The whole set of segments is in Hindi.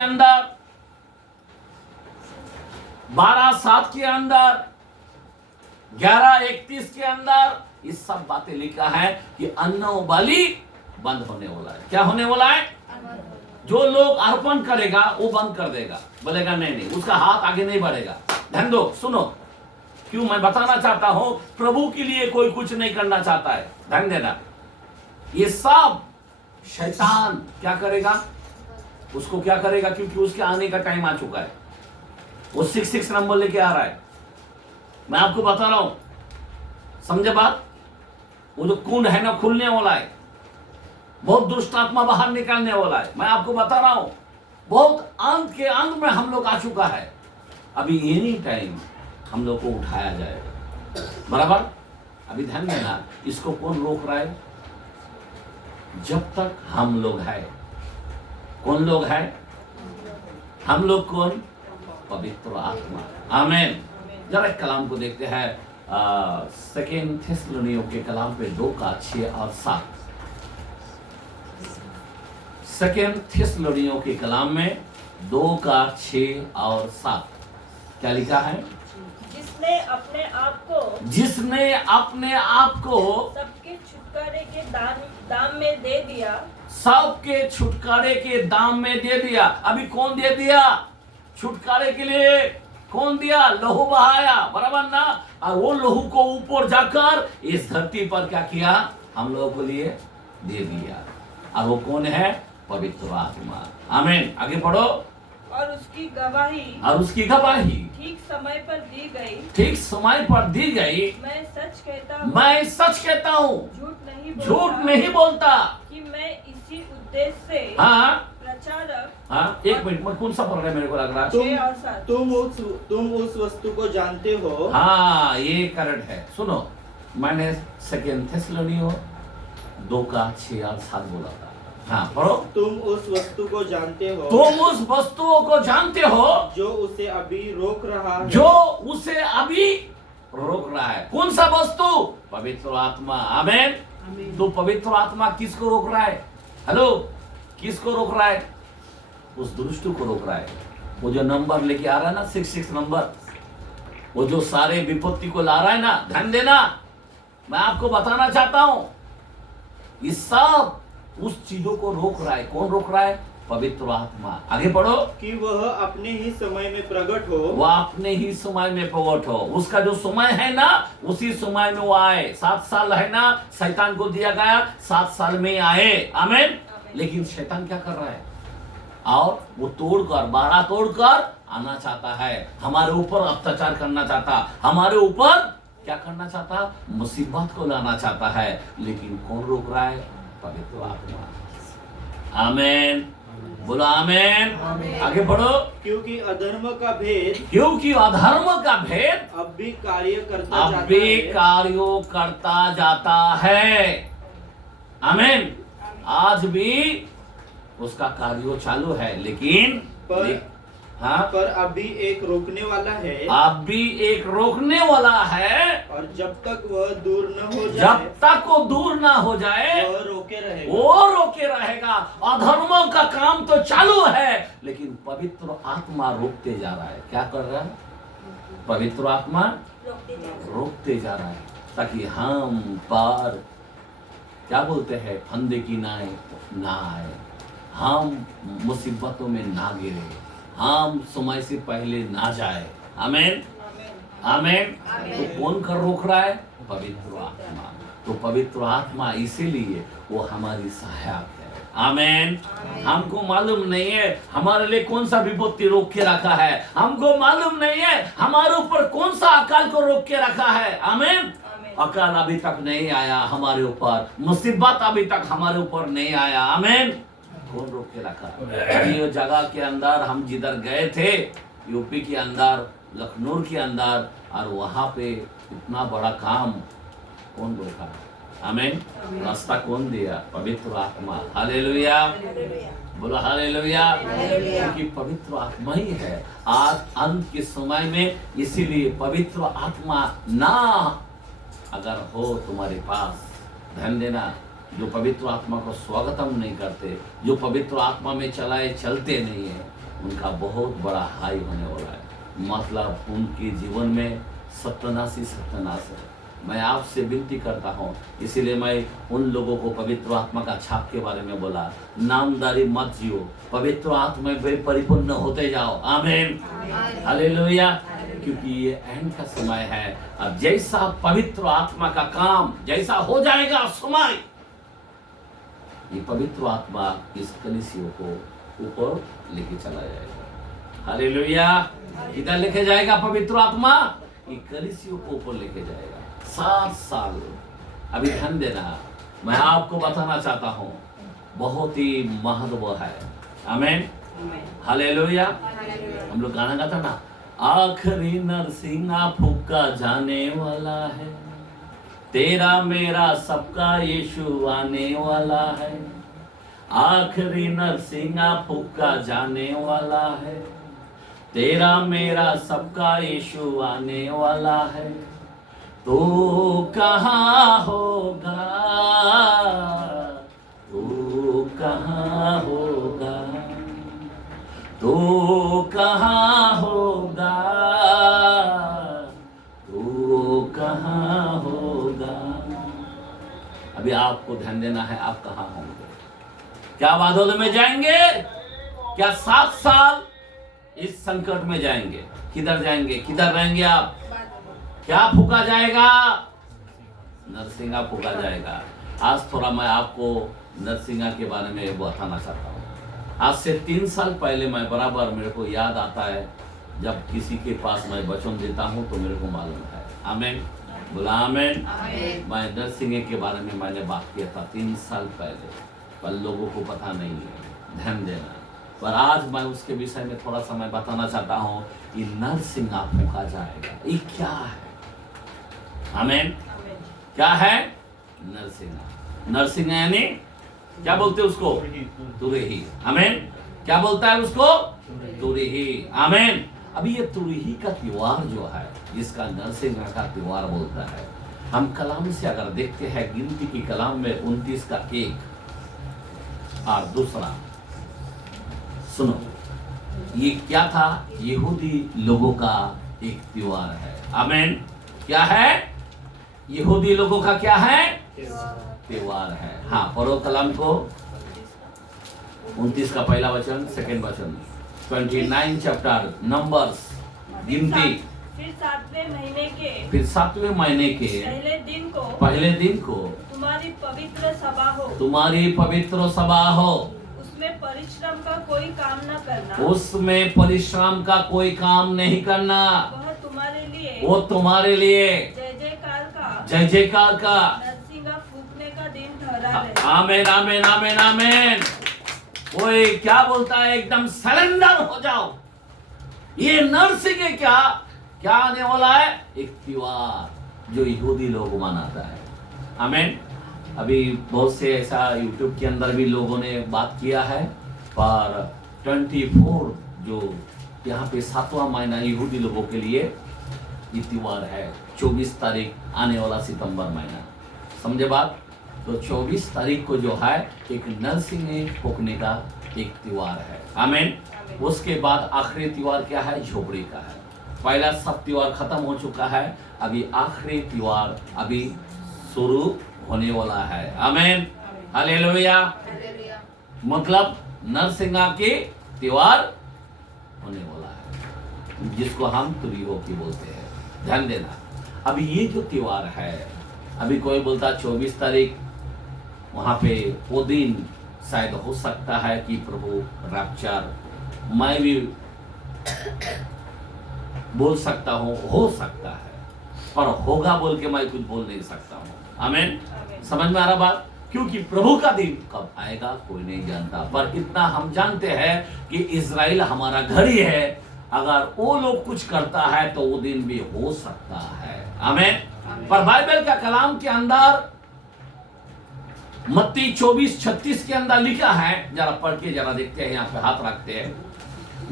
अंदर 12:7 के अंदर 11:31 के अंदर ये सब बातें लिखा है कि अन्न बलि बंद होने वाला है। क्या होने वाला है? जो लोग अर्पण करेगा वो बंद कर देगा, बोलेगा नहीं नहीं, उसका हाथ आगे नहीं बढ़ेगा। ध्यान दो, सुनो, क्यों मैं बताना चाहता हूं, प्रभु के लिए कोई कुछ नहीं करना चाहता है। ध्यान देना, ये सब शैतान क्या करेगा, उसको क्या करेगा, क्योंकि उसके आने का टाइम आ चुका है। वो 66 नंबर लेके आ रहा है। मैं आपको बता रहा हूं, समझे बात? वो जो कुंड है ना, खुलने वाला है, बहुत दुष्ट आत्मा बाहर निकालने वाला है। मैं आपको बता रहा हूं, बहुत अंत के अंत में हम लोग आ चुका है। अभी एनी टाइम हम लोग को उठाया जाएगा, बराबर? अभी ध्यान देना, इसको कौन रोक रहा है? जब तक हम लोग है। कौन लोग है? हम लोग कौन? पवित्र आत्मा। आमीन। जरा कलाम को देखते हैं, 2 थिस्सलुनीयों के कलाम पे 2:6 और 7। 2 थिस्सलुनीयों के कलाम में 2:6 और 7 क्या लिखा है? जिसने अपने आप को सबके छुटकारे के दाम में दे दिया। सबके छुटकारे के दाम में दे दिया। अभी कौन दे दिया? छुटकारे के लिए कौन दिया? लहू बहाया, बराबर ना? और वो लहू को ऊपर जाकर इस धरती पर क्या किया? हम लोगों के लिए दे दिया। और वो कौन है? पवित्र आत्मा। आमीन। आगे पढ़ो। और उसकी गवाही ठीक समय पर दी गई। ठीक समय पर दी गई। मैं सच कहता हूँ, झूठ नहीं बोलता कि मैं इसी उद्देश्य से प्रचारक। हाँ, एक मिनट, मैं कौन सा पढ़ रहा है? मेरे को लग रहा है तुम उस वस्तु को जानते हो। हाँ, ये करेक्ट है। सुनो, मैंने 2 थिस्सलुनीयों 2:6 और 7 बोला था। हाँ, पढ़ो। तुम उस वस्तु को जानते हो। तुम उस वस्तुओं को जानते हो जो उसे अभी रोक रहा है। कौन सा वस्तु? पवित्र आत्मा। आमीन। तो पवित्र आत्मा किसको रोक रहा है? हेलो, किसको रोक रहा है? उस दुष्ट को रोक रहा है। वो जो नंबर लेके आ रहा है ना, 66 नंबर, वो जो सारे विपत्ति को ला रहा है ना, ध्यान देना, मैं आपको बताना चाहता हूं, ये सब उस चीजों को रोक रहा है। कौन रोक रहा है? पवित्र आत्मा। आगे पढ़ो। कि वह अपने ही समय में प्रकट हो। वह अपने ही समय में प्रकट हो। उसका जो समय है ना, उसी समय में वो आए। 7 साल है ना, शैतान को दिया गया, 7 साल में आए। आमीन। लेकिन शैतान क्या कर रहा है? और वो बाड़ा तोड़कर आना चाहता है, हमारे ऊपर अत्याचार करना चाहता, हमारे ऊपर क्या करना चाहता? मुसीबत को लाना चाहता है। लेकिन कौन रोक रहा है? पवित्र आत्मा। आमीन। बोलो आमीन। आगे बढ़ो। क्योंकि अधर्म का भेद अब भी कार्य करता जाता है। आमीन। आज भी उसका कार्य चालू है, लेकिन पर अभी एक रोकने वाला है। और जब तक वह दूर न हो जाए, वो रोके रहेगा। अधर्मों का काम तो चालू है, लेकिन पवित्र आत्मा रोकते जा रहा है। क्या कर रहा है? पवित्र आत्मा रोकते जा रहा है, ताकि हम पर क्या बोलते हैं, फंदे की ना आए, हम मुसीबतों में ना गिरे, हम समय से पहले ना जाए। आमीन। आमीन। तो कौन कर रोक रहा है? पवित्र आत्मा। तो पवित्र आत्मा इसीलिए वो हमारी सहायक है। आमीन। हमको मालूम नहीं है हमारे लिए कौन सा विपत्ति रोक के रखा है, हमको मालूम नहीं है हमारे ऊपर कौन सा अकाल को रोक के रखा है। आमीन। अकाल अभी तक नहीं आया हमारे ऊपर, मुसीबत अभी तक हमारे ऊपर नहीं आया। आमीन। कौन रोक के रखा? ये जगह के अंदर हम जिधर गए थे, यूपी के अंदर, लखनऊ के अंदर, और वहां पे इतना बड़ा काम कौन रोका? आमीन। रास्ता कौन दिया? पवित्र आत्मा। हालेलुया। बोलो हालेलुया। क्योंकि पवित्र आत्मा ही है आज अंत के समय में। इसीलिए पवित्र आत्मा ना अगर हो तुम्हारे पास, ध्यान देना, जो पवित्र आत्मा को स्वागतम नहीं करते, जो पवित्र आत्मा में चलते नहीं है, उनका बहुत बड़ा हाई होने वाला है, मतलब उनके जीवन में सत्यानाश ही सत्यानाश है। मैं आपसे विनती करता हूँ, इसीलिए मैं उन लोगों को पवित्र आत्मा का छाप के बारे में बोला, नामदारी मत जियो, पवित्र आत्मा में परिपूर्ण होते जाओ। आमीन, हालेलुया। क्योंकि ये एंड का समय है। अब जैसा पवित्र आत्मा का काम जैसा हो जाएगा समय, ये पवित्र आत्मा इस कलीसियों को ऊपर लेके चला जाएगा। हालेलुया। किधर लेके जाएगा पवित्र आत्मा? ये कलीसियों को ऊपर लेके जाएगा। 7 साल। अभी ध्यान देना, मैं आपको बताना चाहता हूँ, बहुत ही महत्व है। आमीन, हालेलुया। हम लोग गाना गाता ना, आखिरी नरसिंगा फूका जाने वाला है, तेरा मेरा सबका यीशु आने वाला है। आखिरी नरसिंगा फूका जाने वाला है, तेरा मेरा सबका यीशु आने वाला है। तू कहाँ होगा, तू कहाँ होगा, तू कहाँ होगा, तू कहाँ होगा। अभी आपको ध्यान देना है, आप कहाँ होंगे? क्या बादल में जाएंगे? क्या 7 साल इस संकट में जाएंगे? किधर जाएंगे? किधर रहेंगे आप? क्या फूका जाएगा? नरसिंगा फूका जाएगा। आज थोड़ा मैं आपको नरसिंगा के बारे में बताना चाहता हूँ। आज से 3 साल पहले मैं बराबर, मेरे को याद आता है, जब किसी के पास मैं वचन देता हूँ तो मेरे को मालूम है। आमीन, बोला आमीन। मैं नरसिंगे के बारे में मैंने बात किया था 3 साल पहले, पर लोगों को पता नहीं है, ध्यान देना। पर आज मैं उसके विषय में थोड़ा सा मैं बताना चाहता हूँ। ये नरसिंगा फूका जाएगा, ये क्या है? आमीन, क्या है नरसिंगा? नरसिंगा यानी क्या बोलते हैं उसको? तुरही। आमीन, क्या बोलता है उसको? तुरही। आमीन। अभी ये तुरही का त्योहार जो है, जिसका नरसिंगा का त्योहार बोलता है, हम कलाम से अगर देखते हैं, गिनती की कलाम में 29 का 1 और दूसरा, सुनो, ये क्या था? यहूदी लोगों का एक त्योहार है। आमीन, क्या है? यहूदी लोगों का क्या है? त्योहार है। हाँ, पढ़ो कलाम को, 29 का पहला वचन, सेकंड वचन, 29 चैप्टर नंबर्स, गिनती। फिर 7वें महीने के पहले दिन को तुम्हारी पवित्र सभा हो, तुम्हारी पवित्र सभा हो, उसमें परिश्रम का कोई काम न करना, उसमें परिश्रम का कोई काम नहीं करना, वह तुम्हारे लिए, वो तुम्हारे लिए जय जयकार का नरसिंगा फूकने का दिन ठहरा है। आमीन, आमीन, आमीन, आमीन। कोई क्या बोलता है? एकदम सरेंडर हो जाओ। ये नरसिंगे क्या क्या आने वाला है? एक त्योहार जो यहूदी लोग मनाता है। आमीन। अभी बहुत से ऐसा यूट्यूब के अंदर भी लोगों ने बात किया है, पर 24 जो यहाँ पे 7वां महीना यहूदी लोगों के लिए ये त्योहार है। 24 तारीख आने वाला सितंबर महीना, समझे बात? तो 24 तारीख को जो है एक नरसिंगे फूकने का एक त्योहार है। आमीन। उसके बाद आखिरी त्योहार क्या है? झोपड़ी का है। पहला सब त्योहार खत्म हो चुका है, अभी आखिरी त्योहार अभी शुरू होने वाला है। आमीन, हालेलुया। मतलब नरसिंगा के त्योहार होने वाला है, जिसको हम तुरियो की बोलते हैं। ध्यान देना, अभी ये जो त्योहार है, अभी कोई बोलता 24 तारीख, वहां पे वो दिन शायद हो सकता है कि प्रभु रैप्चर, मैं भी बोल सकता हूँ, हो सकता है, पर होगा बोल के मैं कुछ बोल नहीं सकता हूँ। आमीन, समझ में आ रहा बात? क्योंकि प्रभु का दिन कब आएगा कोई नहीं जानता, पर इतना हम जानते हैं कि इजराइल हमारा घर ही है। अगर वो लोग कुछ करता है तो वो दिन भी हो सकता है। आमीन। पर बाइबल का कलाम के अंदर मत्ती 24:36 के अंदर लिखा है, जरा पढ़ के जरा देखते हैं, यहाँ पे हाथ रखते हैं।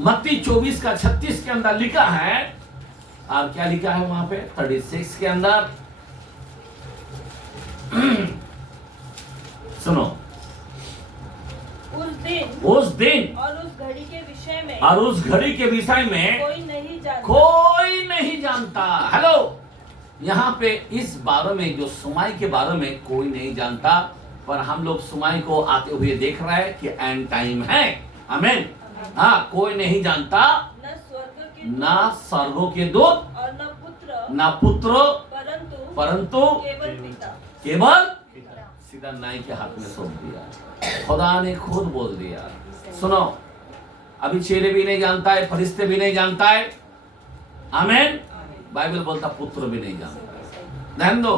मत्ती 24 का 36 के अंदर लिखा है, और क्या लिखा है वहां पे 36 के अंदर? सुनो, उस दिन उस दिन और उस घड़ी के विषय में और उस घड़ी के विषय में कोई नहीं जानता। कोई नहीं जानता। हेलो, यहाँ पे इस बारे में, जो समय के बारे में कोई नहीं जानता, पर हम लोग समय को आते हुए देख रहे हैं कि एंड टाइम है। आमीन। हाँ, कोई नहीं जानता, न स्वर्ग के ना स्वर्गों के दूत, और न पुत्र, ना पुत्र, परंतु केवल पिता। केवल सीधा नाई के हाथ में सौंप दिया। खुदा ने खुद बोल दिया। सुनो, अभी चेले भी नहीं जानता है, फरिश्ते भी नहीं जानता है। आमीन। बाइबल बोलता पुत्र भी नहीं जानता है। ध्यान दो,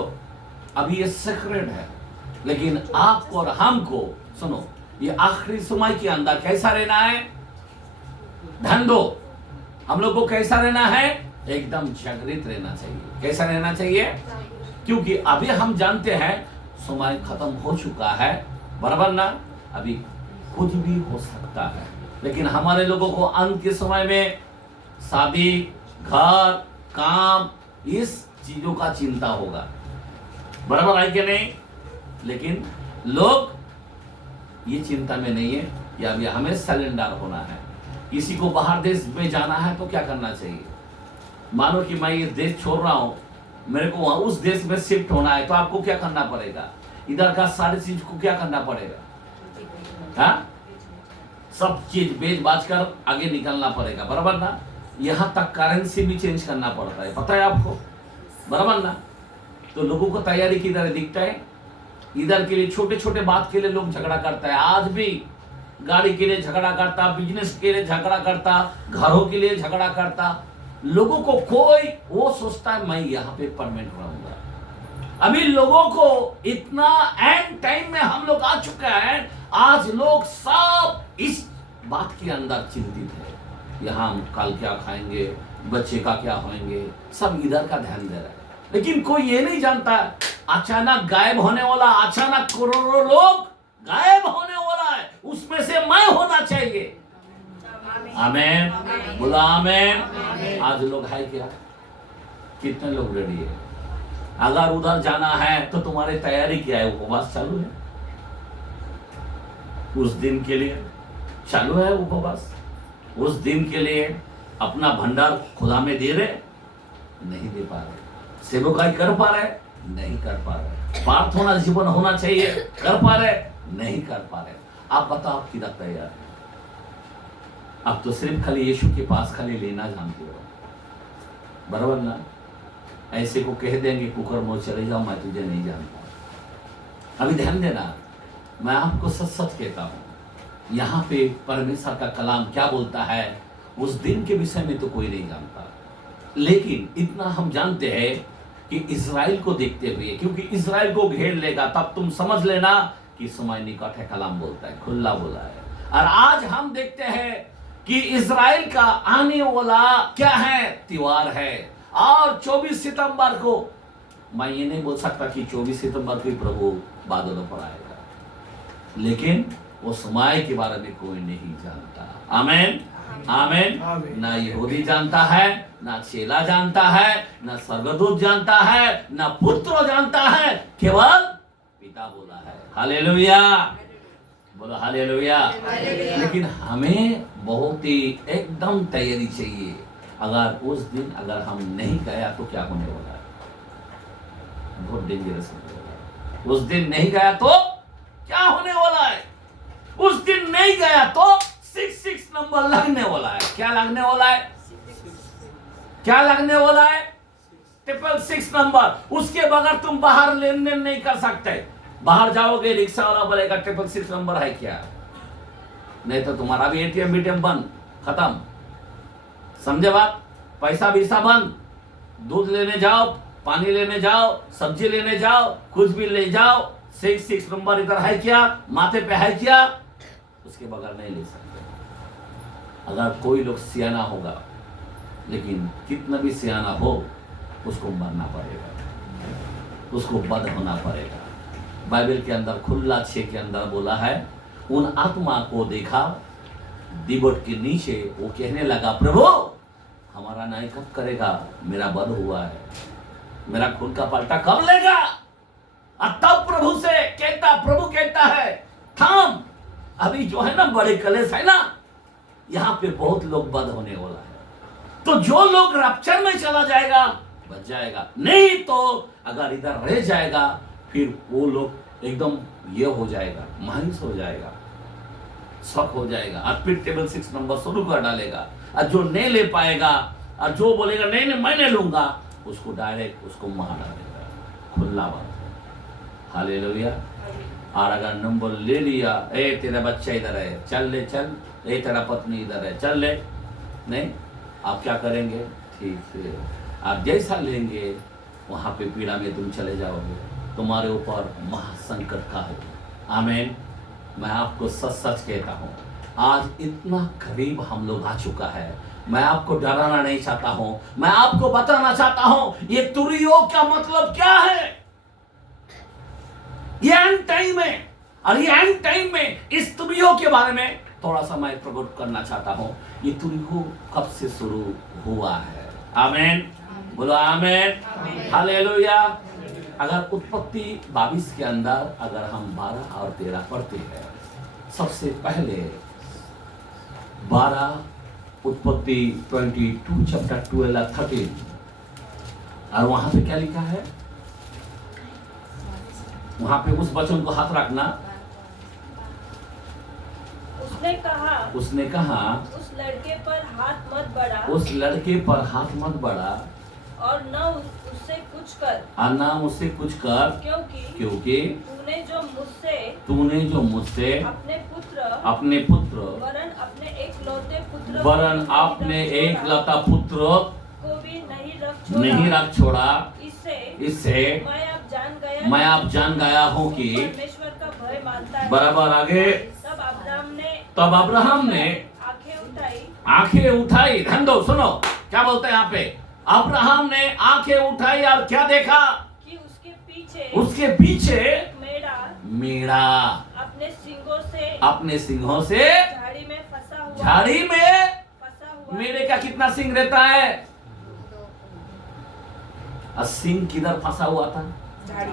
अभी ये सीक्रेट है, लेकिन आपको और हमको, सुनो, ये आखिरी समय के अंदर कैसा रहना है? ध्यान दो, हम लोग को कैसा रहना है? एकदम जागृत रहना चाहिए। कैसा रहना चाहिए? क्योंकि अभी हम जानते हैं समय खत्म हो चुका है, बराबर ना? अभी कुछ भी हो सकता है, लेकिन हमारे लोगों को अंत के समय में शादी, घर, काम, इस चीजों का चिंता होगा, बराबर है कि नहीं? लेकिन लोग ये चिंता में नहीं है, या अभी हमें सिलेंडर होना है। किसी को बाहर देश में जाना है तो क्या करना चाहिए? मानो कि मैं ये देश छोड़ रहा हूं, मेरे को वहां उस देश में शिफ्ट होना है, तो आपको क्या करना पड़ेगा? इधर का सारी चीज को क्या करना पड़ेगा? हाँ, सब चीज बेच बाच कर आगे निकलना पड़ेगा, बराबर ना? यहाँ तक करेंसी भी चेंज करना पड़ता है, पता है आपको, बराबर ना? तो लोगों को तैयारी किधर दिखता है? इधर के लिए छोटे छोटे बात के लिए लोग झगड़ा करता है। आज भी गाड़ी के लिए झगड़ा करता, बिजनेस के लिए झगड़ा करता, घरों के लिए झगड़ा करता। लोगों को कोई वो सोचता है मैं यहाँ पे परमानेंट रहूंगा। अभी लोगों को इतना एंड टाइम में हम लोग आ चुके हैं, आज लोग सब इस बात के अंदर चिंतित है, यहाँ हम कल क्या खाएंगे, बच्चे का क्या होंगे, सब इधर का ध्यान दे रहा है। लेकिन कोई ये नहीं जानता, अचानक गायब होने वाला, अचानक करोड़ों लोग गायब होने वाला है, उसमें से मैं होना चाहिए। आमीन, बोला आमीन। आज लोग है क्या? कितने लोग रेडी है? अगर उधर जाना है तो तुम्हारी तैयारी क्या है? उपवास चालू है उस दिन के लिए, चालू है उपवास उस दिन के लिए। अपना भंडार खुदा में दे रहे, नहीं दे पा रहे। सेवकाई कर पा रहे, नहीं कर पा रहे। प्रार्थना जीवन होना चाहिए, कर पा रहे, नहीं कर पा रहे। आप बताओ, आप किधर तैयार है? आप तो सिर्फ खाली यीशु के पास खाली लेना जानते हो, बराबर ना? ऐसे को कह देंगे कुकर मोड़ चले जाओ, मैं तुझे नहीं जानता। अभी ध्यान देना, मैं आपको सच सच कहता हूं, यहाँ पे परमेश्वर का कलाम क्या बोलता है उस दिन के विषय में तो कोई नहीं जानता, लेकिन इतना हम जानते हैं कि इजराइल को देखते हुए, क्योंकि इजराइल को घेर लेगा तब तुम समझ लेना कि समय निकट है। कलाम बोलता है, खुला बोला है। और आज हम देखते हैं कि इजराइल का आने वाला क्या है? त्योहार है। और 24 सितंबर को, मैं ये नहीं बोल सकता कि 24 सितंबर को ही प्रभु बादलों पर आएगा, लेकिन वो समय के बारे में कोई नहीं जानता। आमीन, आमीन। ना यहूदी जानता है, ना चेला जानता है, ना स्वर्गदूत जानता है, ना पुत्र जानता है, केवल पिता बोला है। हालेलुया, बोलो हालेलुया। लेकिन हमें बहुत ही एकदम तैयारी चाहिए। अगर उस दिन अगर हम नहीं गया तो क्या होने वाला है? बहुत डेंजरस होने वाला है। उस दिन नहीं गया तो क्या होने वाला है? उस दिन नहीं गया तो 66 नंबर लगने वाला है। क्या लगने वाला है? क्या लगने वाला है? 666 नंबर। उसके बगैर तुम बाहर लेन देन नहीं कर सकते। बाहर जाओगे, रिक्शा वाला बोलेगा 666 नंबर है क्या? नहीं तो तुम्हारा भी एटीएम बीटीएम बंद, खत्म। समझे बात? पैसा वीसा बंद। दूध लेने जाओ, पानी लेने जाओ, सब्जी लेने जाओ, कुछ भी ले जाओ, 66 नंबर इधर है क्या, माथे पे है क्या, उसके बगैर नहीं ले सकते। अगर कोई लोग सियाना होगा, लेकिन कितना भी सियाना हो, उसको मरना पड़ेगा, उसको बद होना पड़ेगा। बाइबल के अंदर खुला 6 के अंदर बोला है, उन आत्मा को देखा दिवट के नीचे, वो कहने लगा, प्रभु हमारा न्याय कब करेगा? मेरा बद हुआ है, मेरा खून का पलटा कब लेगा? और तब प्रभु कहता है, थाम। अभी जो है ना बड़े कलेश है ना, यहाँ पे बहुत लोग बंद होने वाला है। तो जो लोग रैप्चर में चला जाएगा बच जाएगा, नहीं तो अगर इधर रह जाएगा फिर वो लोग एकदम ये हो जाएगा, मायूस हो जाएगा, शक हो जाएगा और फिर टेबल 6 नंबर शुरू कर डालेगा। और जो नहीं ले पाएगा और जो बोलेगा नहीं नहीं मैं नहीं लूंगा, उसको डायरेक्ट उसको मार डालेगा, खुला बात है। हालेलुया। और अगर नंबर ले लिया, ए तेरा बच्चा इधर है चल ले चल, ए तेरा पत्नी इधर है चल ले, नहीं आप क्या करेंगे? ठीक है, आप जैसा लेंगे वहां पे पीड़ा में तुम चले जाओगे, तुम्हारे ऊपर महासंकट का है। आमीन। मैं आपको सच सच कहता हूँ, आज इतना करीब हम लोग आ चुका है। मैं आपको डराना नहीं चाहता हूँ, मैं आपको बताना चाहता हूँ ये तुरियों का मतलब क्या है। ये एंड टाइम है, और ये एंड टाइम में इस तुरियों के बारे में थोड़ा सा मैं प्रकट करना चाहता हूँ। ये तुरियों कब से शुरू हुआ है? आमीन, बोलो आमीन, हालेलुया। अगर उत्पत्ति 22 के अंदर अगर हम 12 और 13 पढ़ते हैं, सबसे पहले 12 उत्पत्ति 22 चैप्टर 12 और 13, और वहां पे क्या लिखा है? वहां पे उस वचन को हाथ रखना। उसने कहा उस लड़के पर हाथ मत बढ़ा, उस लड़के पर हाथ मत बढ़ा और न उससे कुछ कर, और ना उससे कुछ कर, क्योंकि तूने जो मुझसे अपने पुत्र वरन अपने एकलौता पुत्र को भी नहीं रख छोड़ा। इससे मैं अब जान गया हूँ कि परमेश्वर का भय मानता है। बराबर आगे। तब अब्राहम ने आंखें उठाई। ध्यान दो, सुनो क्या बोलते हैं यहाँ पे। अब्राहम ने आंखें उठाई और क्या देखा कि उसके पीछे मेढ़ा अपने सिंगों से झाड़ी में मेढ़े का कितना सिंग रहता है? और सिंग किधर फंसा हुआ था? झाड़ी।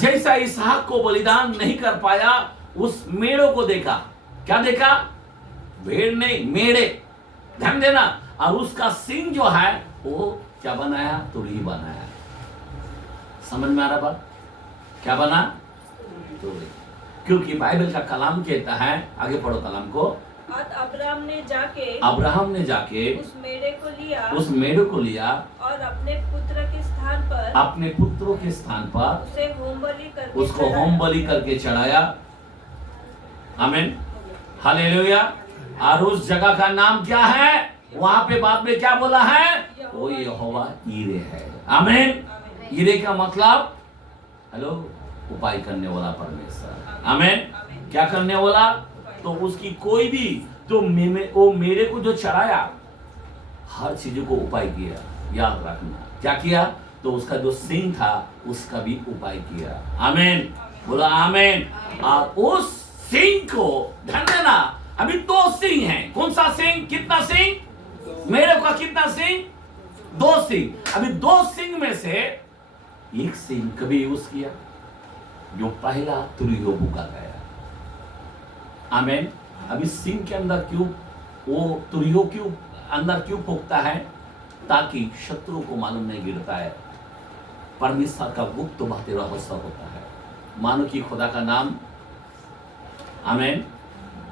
जैसा इसहाक को बलिदान नहीं कर पाया, उस मेढ़ों को देखा। क्या देखा? भेड़ नहीं, मेढ़े। ध्यान देना। और उसका सिंग जो है वो क्या बनाया? तुरही बनाया। समझ में आ रहा बात? क्या बना? तुरही। क्योंकि बाइबल का कलाम कहता है, आगे पढ़ो कलाम को। अब्राहम ने जाके उस मेढ़े को लिया और अपने पुत्रों के स्थान पर उसको होम बलि करके चढ़ाया। आमीन, हालेलुया। और उस जगह का नाम क्या है? वहां पे बाद में क्या बोला है? वो यहोवा यीरे है। आमीन। यीरे का मतलब हेलो, उपाय करने वाला परमेश्वर। आमीन। क्या करने वाला? तो उसकी कोई भी तो वो मेरे को जो चढ़ाया, हर चीजों को उपाय किया। याद रखना क्या किया? तो उसका जो सिंग था उसका भी उपाय किया। आमीन, बोला आमीन। और उस सिंग को ध्यान देना, अभी 2 सिंग हैं। कौन सा सिंग? कितना सिंग? मेरे का कितना सिंग? 2 सिंग। अभी 2 सिंग में से एक सिंग कभी यूज किया, जो पहला तुरियो बुका गया। आमीन। अभी सिंह के अंदर क्यों वो तुरियो क्यों अंदर क्यों फूकता है? ताकि शत्रु को मालूम नहीं गिरता है। परमेश्वर का गुप्त बातें रहस्य होता है। मानो कि खुदा का नाम आमीन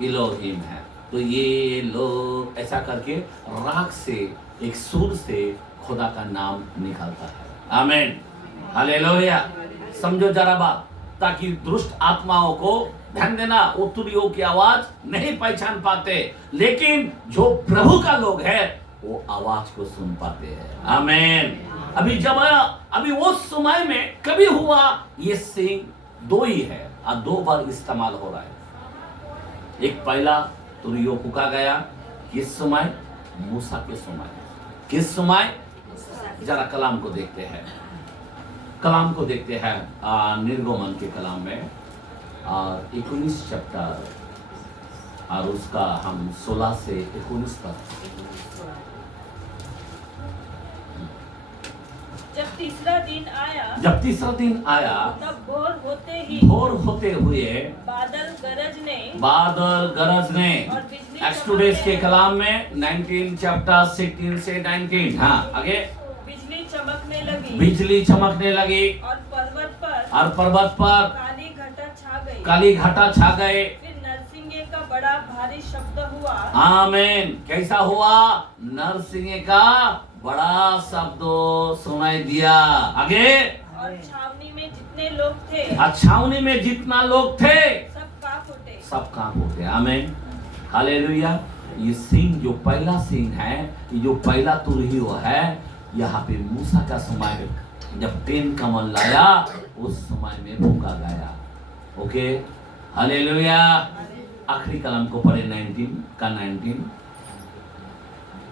इलोहिम है। तो ये लोग ऐसा करके राख से, एक सुर से खुदा का नाम निकलता है। आमीन, हालेलुया। समझो जरा बात, ताकि दुष्ट आत्माओं को ध्यान देना, वो तुरियों की आवाज नहीं पहचान पाते, लेकिन जो प्रभु का लोग है वो आवाज को सुन पाते हैं। आमीन। अभी वो समय में कभी हुआ, ये सिंह 2 ही है और 2 बार इस्तेमाल हो रहा है। एक पहला तुरियो फूका गया किस समय? मूसा के समय। किस समय? जरा कलाम को देखते हैं। कलाम को देखते हैं निर्गमन के कलाम में और 19 चैप्टर और उसका हम 16 से 19 तक। जब तीसरा दिन आया जब तीसरा दिन आया, तब भोर होते ही भोर होते हुए बादल गरजने और बिजली एक्सोडस के चमकने कलाम में 19 चैप्टर 16 से 19, हाँ आगे, बिजली चमकने लगी बिजली चमकने लगी और और पर्वत पर काली घटा छा गई। काली घटा छा गए। फिर नरसिंगे का बड़ा भारी शब्द हुआ। आमीन। कैसा हुआ? नरसिंह का बड़ा शब्द सुनाई दिया। आगे, और छावनी में जितने लोग थे छावनी में जितना लोग थे सब कांप उठे। सब कांप उठे। आमीन, हालेलुया। ये सीन जो पहला सीन है, ये जो पहला तुरहियो है, यहाँ पे मूसा का समय जब 10 कमल लाया, उस समय में फूका गया। Okay, hallelujah. आखिरी कलम को पढ़े 19।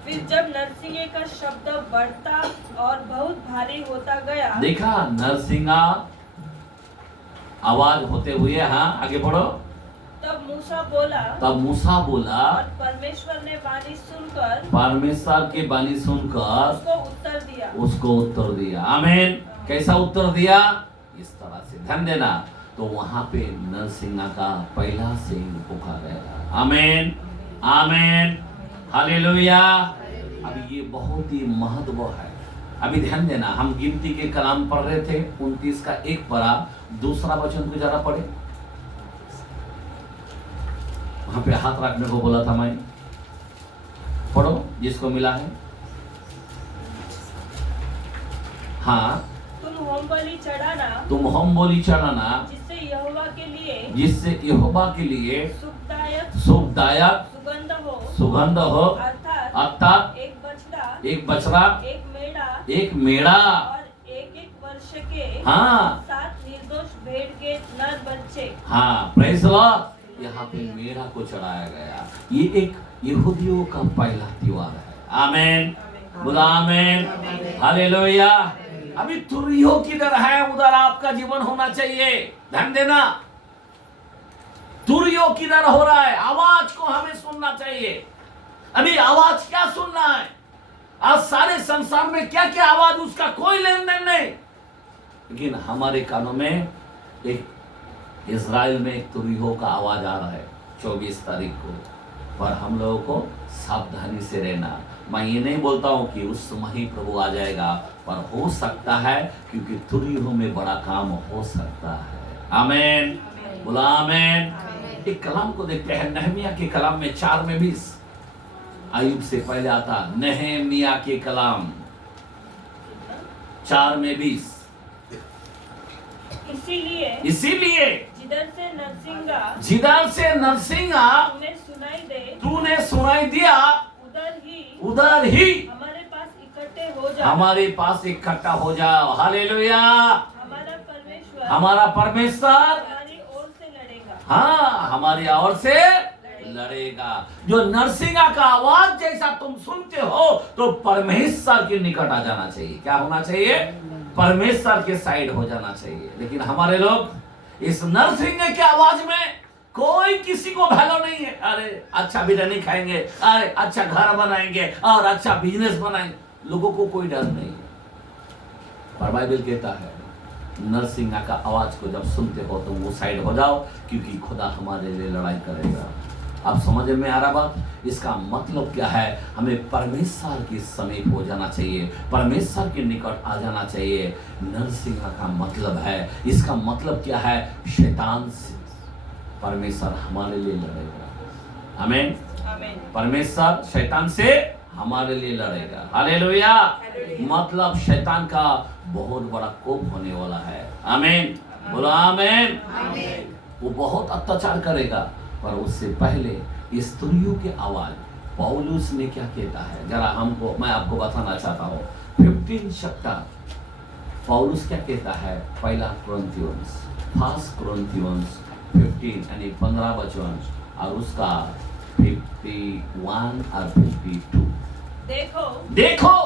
फिर जब नरसिंगे का शब्द बढ़ता और बहुत भारी होता गया, देखा नरसिंगा आवाज होते हुए, हाँ आगे बढ़ो। तब मूसा बोला और परमेश्वर ने वाणी सुनकर परमेश्वर की वाणी सुनकर उसको उत्तर दिया। आमीन। कैसा उत्तर दिया? इस तरह से, ध्यान देना। तो वहां पे नरसिंगा का पहला सिंह फूका गया। आमीन, आमीन, हालेलुया। अभी ये बहुत ही महत्व है। अभी ध्यान देना, हम गिनती के कलाम पढ़ रहे थे, 29 का 1 पढ़ा, दूसरा वचन को जरा पढ़े। वहां पे हाथ रखने को बोला था मैं, पढ़ो जिसको मिला है। हाँ, तुम होम बलि चढ़ाना जिससे यहोवा के लिए सुखदायक सुगंध हो, अर्थात एक बछड़ा, एक मेढ़ा और एक वर्ष के हाँ 7 निर्दोष भेड़ के नर बच्चे। हाँ, प्रेज़ लॉर्ड। यहाँ पे मेढ़ा को चढ़ाया गया। ये एक यहूदियों का पहला त्योहार है। आमीन, बोला आमीन, हालेलुया। अभी तुरहियो किधर है, उधर आपका जीवन होना चाहिए। ध्यान देना, तुरहियो किधर हो रहा है, आवाज को हमें सुनना चाहिए। अभी आवाज क्या सुनना है? आज सारे संसार में क्या क्या आवाज, उसका कोई लेन देन नहीं, लेकिन हमारे कानों में एक इजराइल में एक तुरहियो का आवाज आ रहा है 24 तारीख को। पर हम लोगों को सावधानी से रहना। मैं ये नहीं बोलता हूं कि उस समय ही प्रभु आ जाएगा, पर हो सकता है, क्योंकि तुरहियो में बड़ा काम हो सकता है। आमीन, बोला आमीन। एक कलाम को देखते हैं, नहमिया के कलाम में 4 में 20। आयुब से पहले आता नहमिया के कलाम 4 में 20। इसीलिए जिधर से नरसिंगा तूने सुनाई दिया, उधर ही हमारे पास इकट्ठा हो जाओ। हालेलुया। हमारा परमेश्वर हमारी ओर से लड़ेगा। हाँ, हमारी ओर से लड़ेगा। जो नरसिंगा का आवाज जैसा तुम सुनते हो, तो परमेश्वर के निकट आ जाना चाहिए। क्या होना चाहिए? परमेश्वर के साइड हो जाना चाहिए। लेकिन हमारे लोग इस नरसिंह के आवाज में कोई किसी को वैल्यू नहीं है। अरे अच्छा बिरयानी खाएंगे, अरे अच्छा घर बनाएंगे और अच्छा बिजनेस बनाएंगे, लोगों को कोई डर नहीं है। पर बाइबल कहता है नरसिंह का आवाज को जब सुनते हो तो वो साइड हो जाओ, क्योंकि खुदा हमारे लिए लड़ाई करेगा। अब समझ में आ रहा बात? इसका मतलब क्या है? हमें परमेश्वर के समीप हो जाना चाहिए, परमेश्वर के निकट आ जाना चाहिए। नरसिंह का मतलब है, इसका मतलब क्या है? शैतान से परमेश्वर हमारे लिए लड़ेगा। आमीन, परमेश्वर शैतान से हमारे लिए लड़ेगा। हालेलुया। मतलब शैतान का बहुत बड़ा कोप होने वाला है। आमीन, बोलो आमीन। वो बहुत अत्याचार करेगा, पर उससे पहले इस तुरहियो के आवाज पौलुस ने क्या कहता है, जरा मैं आपको बताना चाहता हूँ। 15 चैप्टर पौलुस क्या कहता है? 1 कुरिन्थियंस 15 यानी 15 वचन और उसका 51 और 52। देखो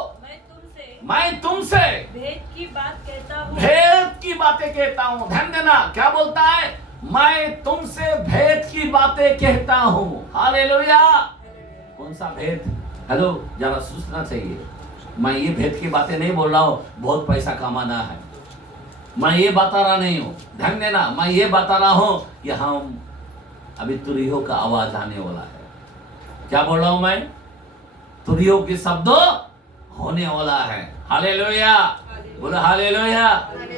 मैं तुमसे भेद की बात कहता हूँ। भेद की बातें कहता हूँ। ध्यान देना, क्या बोलता है? मैं तुमसे भेद की बातें कहता हूँ। हालेलुया। कौन सा भेद? हेलो, जरा सोचना चाहिए। मैं ये भेद की बातें नहीं बोल रहा हूं बहुत पैसा कमाना है, मैं ये बता रहा नहीं हूं, ध्यान देना, मैं ये बता रहा हूं कि हम अभी तुरहियों का आवाज आने वाला है। क्या बोल रहा हूं मैं? तुरहियों के शब्द होने वाला है। हालेलुया, बोलो हालेलुया।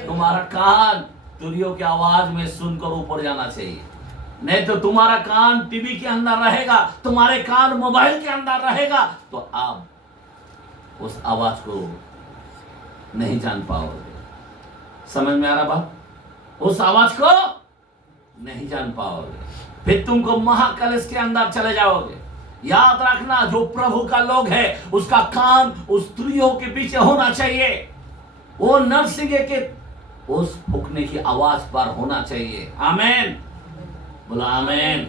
तुम्हारा कान तुरहियों की आवाज में सुनकर ऊपर जाना चाहिए, नहीं तो तुम्हारा कान टीवी के अंदर रहेगा, तुम्हारे कान मोबाइल के अंदर रहेगा, तो आप उस आवाज को नहीं जान पाओगे। समझ में आ रहा बात? उस आवाज को नहीं जान पाओगे, फिर तुमको महाकलश के अंदर चले जाओगे। याद रखना, जो प्रभु का लोग है उसका कान उस तुरहियों के पीछे होना चाहिए, वो नरसिंगे के उस फूकने की आवाज पर होना चाहिए। आमीन, बोला आमीन,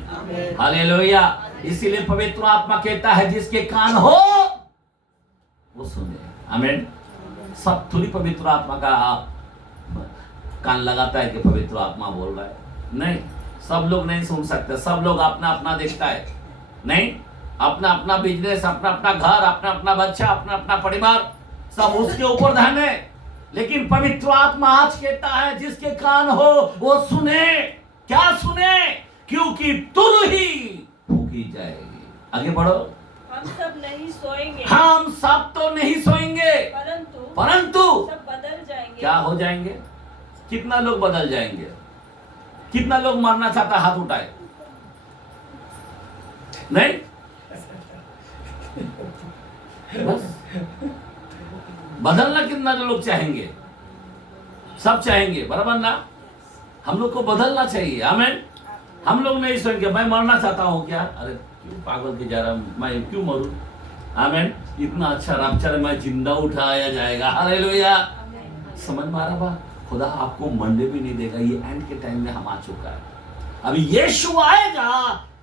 हालेलुया। इसीलिए पवित्र आत्मा कहता है जिसके कान हो वो सुने। आमीन। सब थोड़ी पवित्र आत्मा का कान लगाता है कि पवित्र आत्मा बोल रहा है, नहीं, सब लोग नहीं सुन सकते। सब लोग अपना अपना देखता है, नहीं, अपना अपना बिजनेस, अपना अपना घर, अपना अपना बच्चा, अपना अपना परिवार, सब उसके ऊपर ध्यान है। लेकिन पवित्र आत्मा आज कहता है जिसके कान हो वो सुने। क्या सुने? क्योंकि तुरही फूकी जाएगी। आगे बढ़ो। हम सब नहीं सोएंगे, हम सब तो नहीं सोएंगे, परंतु सब बदल जाएंगे। क्या हो जाएंगे? कितना लोग बदल जाएंगे? कितना लोग मरना चाहता? हाथ उठाए। नहीं, बस बदलना कितना जो लोग चाहेंगे? सब चाहेंगे, बराबर ना? हम लोग को बदलना चाहिए। आमीन। हम लोग नहीं सोचेंगे मैं मरना चाहता हूं क्या? अरे क्यों पागल के जा रहा, मैं क्यों मरूं? आमीन। इतना अच्छा रैप्चर में जिंदा उठाया जाएगा। हालेलुया। समझ में आ रहा बा? खुदा आपको मरने भी नहीं देगा। ये एंड के टाइम में हम आ चुका है। अभी यीशु आएगा,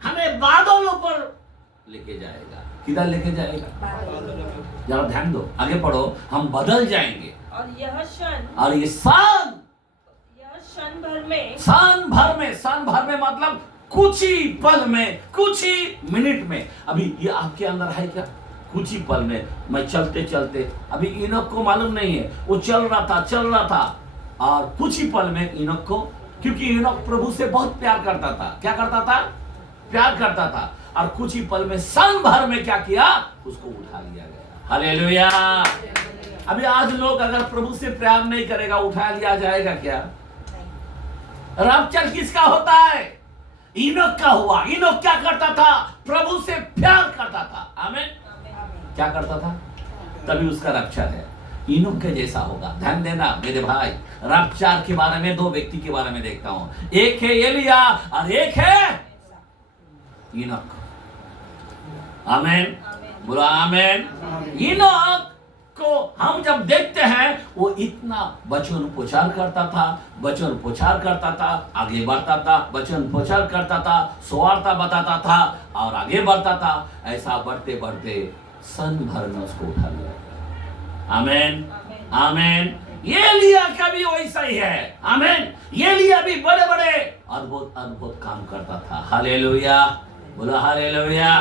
हमें बादलों पर लेके जाएगा। किधर लेके जाएगा? जरा ध्यान दो, आगे पढ़ो। हम बदल जाएंगे और यह क्षण, और ये क्षण क्षण भर में मतलब कुछ ही पल में, कुछ ही मिनट में। अभी ये आपके अंदर है क्या? कुछ ही पल में। मैं चलते चलते, अभी इनोक को मालूम नहीं है, वो चल रहा था और कुछ ही पल में इनोक को, क्योंकि इनोक प्रभु से बहुत प्यार करता था। क्या करता था? प्यार करता था। और कुछ ही पल में, क्षण भर में क्या किया? उसको उठा लिया गया। हालेलुया। अभी आज लोग अगर प्रभु से प्यार नहीं करेगा, उठा लिया जाएगा क्या? रैप्चर किसका होता है? इनोक का हुआ। इनोक क्या करता था? प्रभु से प्यार करता था। आमीन। क्या करता था? तभी उसका रैप्चर है। इनोक के जैसा होगा। ध्यान देना मेरे भाई, रैप्चर के बारे में दो व्यक्ति के बारे में देखता हूं। एक है एलिया और एक है इनोक। आमीन, बोलो आमीन। इनोक को हम जब देखते हैं, वो इतना वचन प्रचार करता था, आगे बढ़ता था, वचन प्रचार करता था, सुवार्ता बताता था और आगे बढ़ता था। ऐसा बढ़ते बढ़ते क्षण भर में उसको उठा लिया। आमीन, आमीन। ये लिया का भी वैसा ही है। आमीन। ये लिया भी बड़े बड़े अद्भुत अद्भुत काम करता था। हालेलुया, बोला हालेलुया।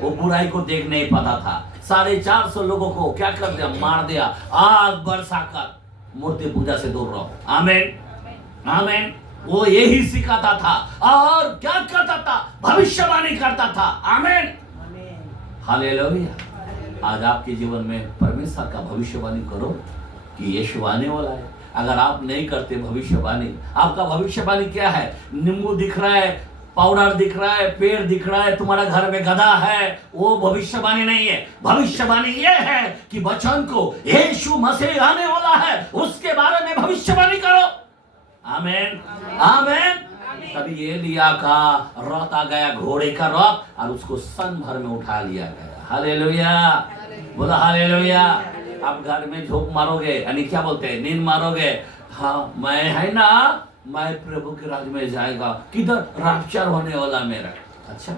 वो बुराई को देख नहीं पाता था। 450 लोगों को क्या कर दिया? मार दिया। आग बरसाकर मूर्ति पूजा से दूर रहो। आमीन, आमीन। वो यही सिखाता था और क्या करता था? भविष्यवाणी करता था। आमीन, हालेलुया। आज आपके जीवन में परमेश्वर का भविष्यवाणी करो कि यीशु आने वाला है। अगर आप नहीं करते भविष्यवाणी, आपका भविष्यवाणी क्या है? नींबू दिख रहा है, पाउडर दिख रहा है, पेड़ दिख रहा है, तुम्हारा घर में गधा है, वो भविष्यवाणी नहीं है। भविष्यवाणी ये है कि वचन को यीशु मसीह आने वाला है, उसके बारे में भविष्यवाणी करो। आमीन, आमीन। तभी ये लिया का रथ आ गया, घोड़े का रथ, और उसको क्षण भर में उठा लिया गया। हालेलुया, बोला हालेलुया। आप घर में झोंक मारोगे, यानी क्या बोलते हैं, नींद मारोगे। हाँ मैं है ना, मैं प्रभु के राज में जाएगा। किधर? रैप्चर होने वाला मेरा। अच्छा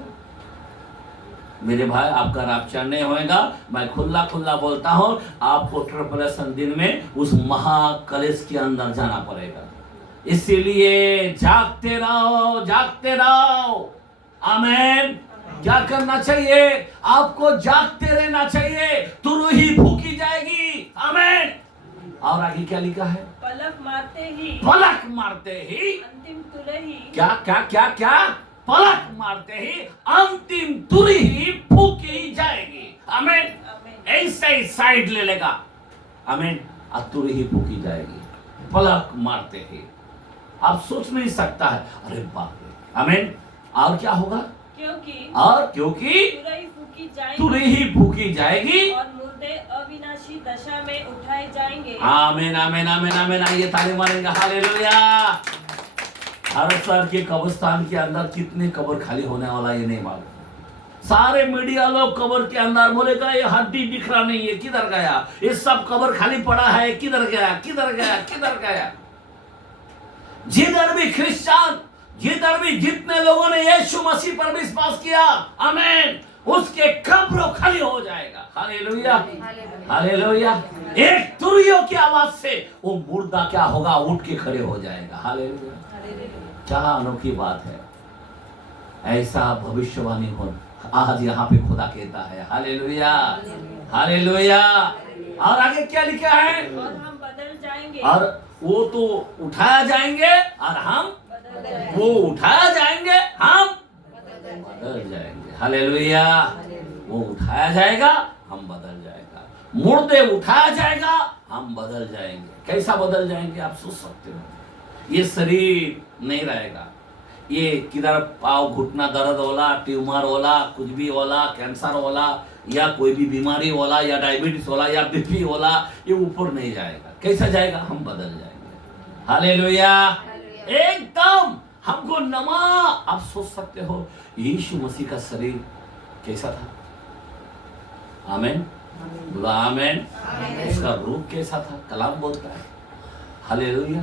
मेरे भाई, आपका रैप्चर नहीं होएगा। मैं खुला खुला बोलता हूं, आपको ट्रिपलेशन दिन में उस महाकलेश के अंदर जाना पड़ेगा। इसीलिए जागते रहो, जागते रहो। आमीन, क्या करना चाहिए? आपको जागते रहना चाहिए, तुरही फूकी जाएगी। आमीन। और आगे क्या लिखा है? पलक मारते ही, पलक मारते ही अंतिम तुरही, क्या क्या क्या क्या? पलक मारते ही अंतिम तुरही फूकी जाएगी। आमीन। आमीन। ऐसे ही साइड ले लेगा। आमीन। तुरही फूकी जाएगी पलक मारते ही। आप सोच नहीं सकता है, अरे बाप रे। आमीन। और क्या होगा? क्योंकि तुरही फूकी जाएगी और मुर्दे अविनाशी दशा में उठाए जाएंगे। आमीन आमीन आमीन आमीन। आइए ताली मारेंगे। हालेलुया। भारत सरकार के कब्रिस्तान के अंदर कितने कब्र खाली होने वाला ये नहीं मालूम। सारे मीडिया लोग कब्र के अंदर बोलेगा ये हड्डी दिख रहा नहीं है, किधर गया? ये सब कब्र खाली पड़ा है, किधर गया किधर गया किधर गया? जिधर भी क्रिश्चियन, जिधर भी जितने लोगों ने यीशु मसीह पर विश्वास किया, आमीन, उसके कब्र खाली हो जाएगा। Hallelujah hallelujah. एक तुरहियों की आवाज से वो मुर्दा क्या होगा? उठ के खड़े हो जाएगा। हालेलुया। क्या अनोखी बात है। ऐसा भविष्यवाणी हो आज यहाँ पे खुदा कहता है। Hallelujah hallelujah. और आगे क्या लिखा है? और हम बदल जाएंगे। और वो तो उठाया जाएंगे और हम वो उठाया जाएंगे, हम बदल जाएंगे। हालेलुया। वो उठाया जाएगा, हम बदल जाएगा। मुर्दे उठाया जाएगा, हम बदल जाएंगे। कैसा बदल जाएंगे आप सोच सकते हो? ये शरीर नहीं रहेगा। ये किधर पाव घुटना दर्द होला, ट्यूमर होला, कुछ भी होला, कैंसर होला, या कोई भी बीमारी होला, या डायबिटीज होला, या बीपी होला, ये ऊपर नहीं जाएगा। कैसा जाएगा? हम बदल जाएंगे। हालेलुया। एकदम हमको नमा। आप सोच सकते हो यीशु मसीह का शरीर कैसा था? आमीन। बोला आमीन। उसका रूप कैसा था? कलाम बोलता है। हालेलुया।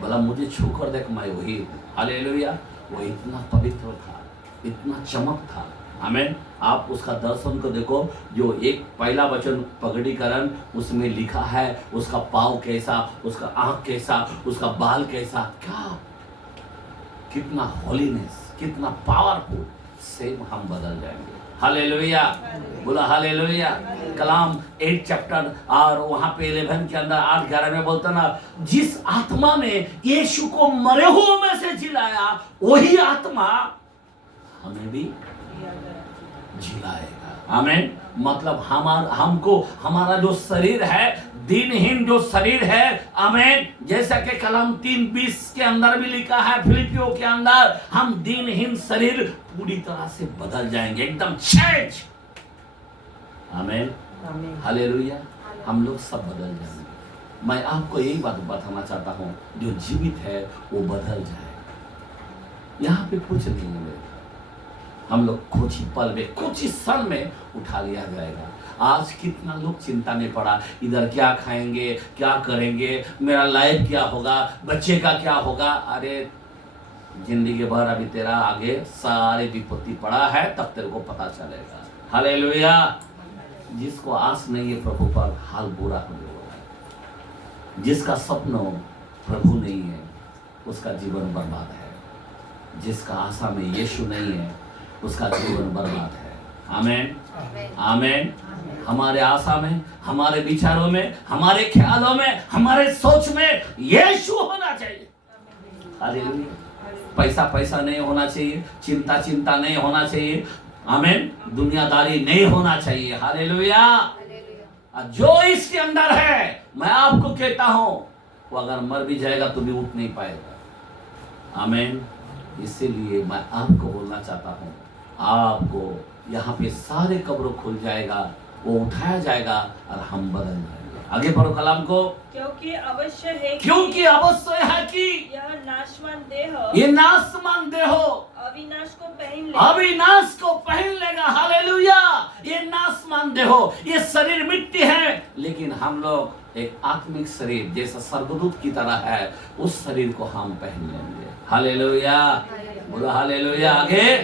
बोला मुझे छू कर देख, मैं वही हूँ। हालेलुया। वो इतना पवित्र था, इतना चमक था। आमीन। आप उसका दर्शन को देखो, जो एक पहला वचन पगड़ीकरण, उसमें लिखा है उसका पाँव कैसा, उसका आंख कैसा, उसका बाल कैसा। क्या कितना होलीनेस, कितना पावरफुल। सेम हम बदल जाएंगे। हालेलुया। बोला हालेलुया। कलाम 8 चैप्टर और वहां पे 11 के अंदर 8-11 में बोलता ना, जिस आत्मा ने यीशु को मरे हुए में से जिलाया, वही आत्मा हमें भी जिलाएगा। आमीन। मतलब हमको हमारा जो शरीर है, दीनहीन जो शरीर है, आमीन, जैसा कि कलम 3:20 के अंदर भी लिखा है, फिलिपियों के अंदर, हम दीनहीन शरीर पूरी तरह से बदल जाएंगे, एकदम चेंज। आमीन हालेलुया। हम लोग सब बदल जाएंगे। मैं आपको यही बात बताना चाहता हूँ, जो जीवित है वो बदल जाएगा। यहाँ पे कुछ नहीं है, हम लोग कुछ ही पल में, कुछ ही क्षण में उठा लिया जाएगा। आज कितना लोग चिंता में पड़ा, इधर क्या खाएंगे, क्या करेंगे, मेरा लाइफ क्या होगा, बच्चे का क्या होगा। अरे जिंदगी भर अभी तेरा आगे सारे विपत्ति पड़ा है, तब तेरे को पता चलेगा। हालेलुया। जिसको आस नहीं है प्रभु पर, हाल बुरा होने वाला है। जिसका स्वप्न प्रभु नहीं है, उसका जीवन बर्बाद है। जिसका आशा में यीशु नहीं है, उसका जीवन बर्बाद है। आमीन आमीन। हमारे आशा में, हमारे विचारों में, हमारे ख्यालों में, हमारे सोच में यीशु होना चाहिए। हालेलुया। पैसा पैसा नहीं होना चाहिए, चिंता चिंता नहीं होना चाहिए। आमीन। दुनियादारी नहीं होना चाहिए। हालेलुया। जो इसके अंदर है, मैं आपको कहता हूं, वो अगर मर भी जाएगा तो भी उठ नहीं पाएगा। आमीन। इसीलिए मैं आपको बोलना चाहता हूं, आपको यहाँ पे सारे कब्र खुल जाएगा, वो उठाया जाएगा और हम बदल जाएंगे। आगे पढ़ो कलाम को। क्योंकि अवश्य है कि यह नाशवान देह, ये नाशवान देह अविनाश को पहन ले, अविनाश को पहन लेगा। हालेलुया। ये नाशवान देह, ये शरीर मिट्टी है, लेकिन हम लोग एक आत्मिक शरीर जैसा स्वर्गदूत की तरह है, उस शरीर को हम पहन लेंगे। हालेलुया। बोलो हालेलुया। आगे।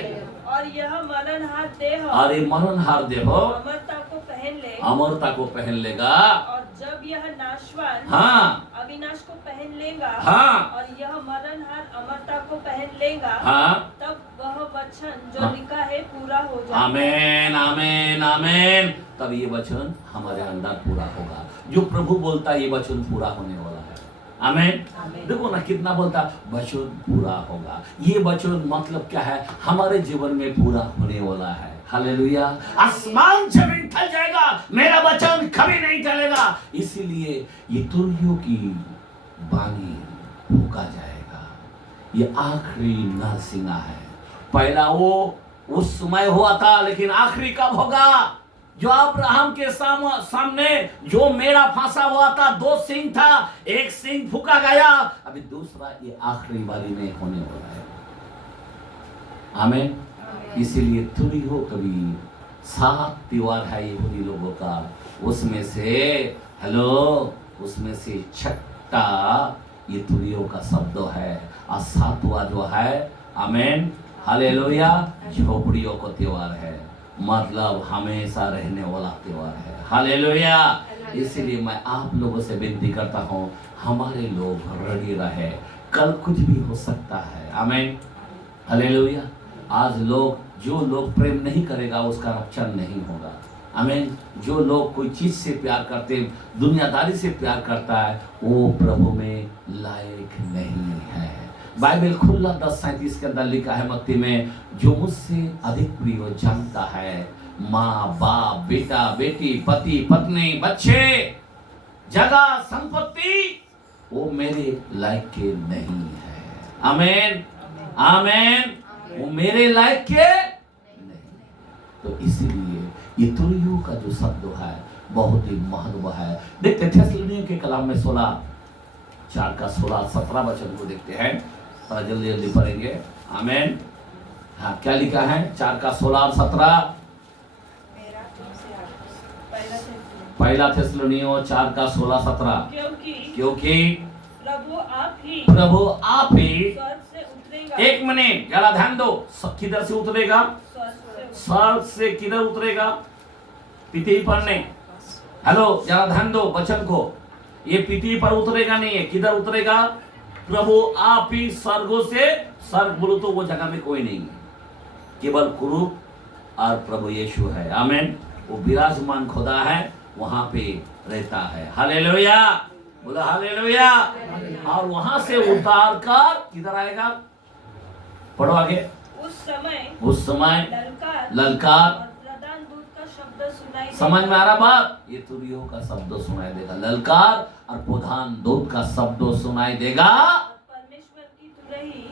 और यह मरणहार देह, और ये मरणहार देह अमरता को पहन ले, अमरता को पहन लेगा। और जब यह नाशवान हाँ अविनाश को पहन लेगा हाँ और यह मरणहार अमरता को पहन लेगा, हाँ, तब वह वचन जो हाँ। लिखा है पूरा हो जाएगा। आमेन आमेन आमेन। तब ये वचन हमारे अंदर पूरा होगा। जो प्रभु बोलता है ये वचन पूरा होने वाला है। आमेन। आमेन। देखो ना कितना बोलता, वचन पूरा होगा। ये वचन मतलब क्या है, हमारे जीवन में पूरा होने वाला है। हालेलुया। आसमान जमीन टल जाएगा, मेरा वचन कभी नहीं टलेगा। इसीलिए ये तुरहियों की बानी फूका जाएगा। ये आखिरी नरसिंगा है। पहला वो उस समय हुआ था, लेकिन आखिरी कब होगा? जो अब्राहम के सामने जो मेरा फांसा हुआ था, 2 सिंह था, एक सिंह फूका गया, अभी दूसरा ये आखिरी वाली में होने वाला है। आमीन। इसीलिए तुरहियों कभी 7 त्योहार है यहूदी लोगों का, उसमें से छठा ये तुरहियों का शब्द है, और 7वां जो है, आमीन हालेलुया, झोपड़ियों का त्योहार है, मतलब हमेशा रहने वाला त्योहार है। हालेलुया। इसलिए मैं आप लोगों से विनती करता हूँ, हमारे लोग रेडी रहे, कल कुछ भी हो सकता है। आमीन हालेलुया। आज जो लोग प्रेम नहीं करेगा उसका रक्षण नहीं होगा। आमीन। जो लोग कोई चीज से प्यार करते, दुनियादारी से प्यार करता है, वो प्रभु में लायक नहीं है। बाइबल खुला 10:37 के अंदर लिखा है मत्ती में, जो मुझसे अधिक प्रिय जानता है, माँ बाप बेटा बेटी पति पत्नी बच्चे जगह संपत्ति, वो मेरे लायक के नहीं है। आमीन आमीन। वो मेरे लायक के नहीं। तो इसलिए ये तुरहियों का जो शब्द है बहुत ही महत्व है। देखते थेसलुनियों के कलाम में 4:16-17 वचन को देखते हैं, जल्दी जल्दी पढ़ेंगे। आमीन। हाँ, क्या लिखा है? 4:16 और 17। पहला थेसलुनियों 4:16-17। क्योंकि प्रभु आप ही स्वर्ग से उतरेगा। एक मिनट जरा ध्यान दो, किधर से उतरेगा? स्वर्ग से किधर उतरेगा? पृथ्वी पर नहीं। हेलो, जरा ध्यान दो वचन को, ये पृथ्वी पर उतरेगा नहीं है, किधर उतरेगा? प्रभु आप ही स्वर्गों से, स्वर्ग बोलो तो वो जगह में कोई नहीं है, केवल कुरूप और प्रभु यीशु है। आमीन। वो विराजमान खुदा है, वहां पे रहता है। हालेलुया, बोला हालेलुया। और वहां से उतार कर किधर आएगा? पढ़ो आगे। उस समय ललकार और प्रधान दूत का शब्द सुनाई देगा। समझ में आ रहा बात? ये तुरहियों का शब्द सुनाई देगा, ललकार और प्रधान दूत का शब्द सुनाई देगा,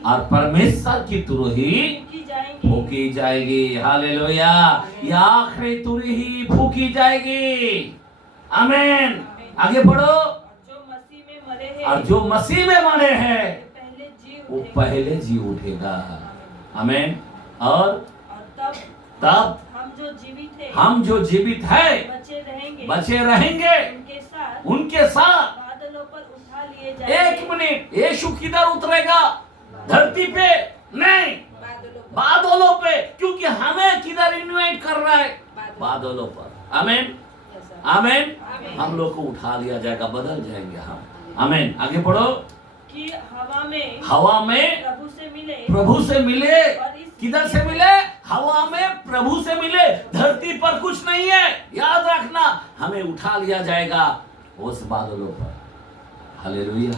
और परमेश्वर की तुरही फूकी जाएगी। हालेलुया। ये आखिरी तुरही फूकी जाएगी। आमीन। आगे बढ़ो। और जो मसीह में मरे हैं वो पहले जी उठेगा। आमीन। और तब हम जो जीवित है बचे रहेंगे उनके साथ बादलों पर उठा लिए जाएंगे। एक मिनट, यीशु किधर उतरेगा? धरती पे नहीं, बादलों पे। क्योंकि हमें किधर इन्वाइट कर रहा है? बादलों पर। आमीन आमीन। हम लोग को उठा लिया जाएगा, बदल जाएंगे हम। आमीन। आगे पढ़ो। कि हवा में प्रभु से मिले। किधर से मिले? हवा में प्रभु से मिले। धरती पर कुछ नहीं है, याद रखना। हमें उठा लिया जाएगा उस बादलों पर। हालेलुया।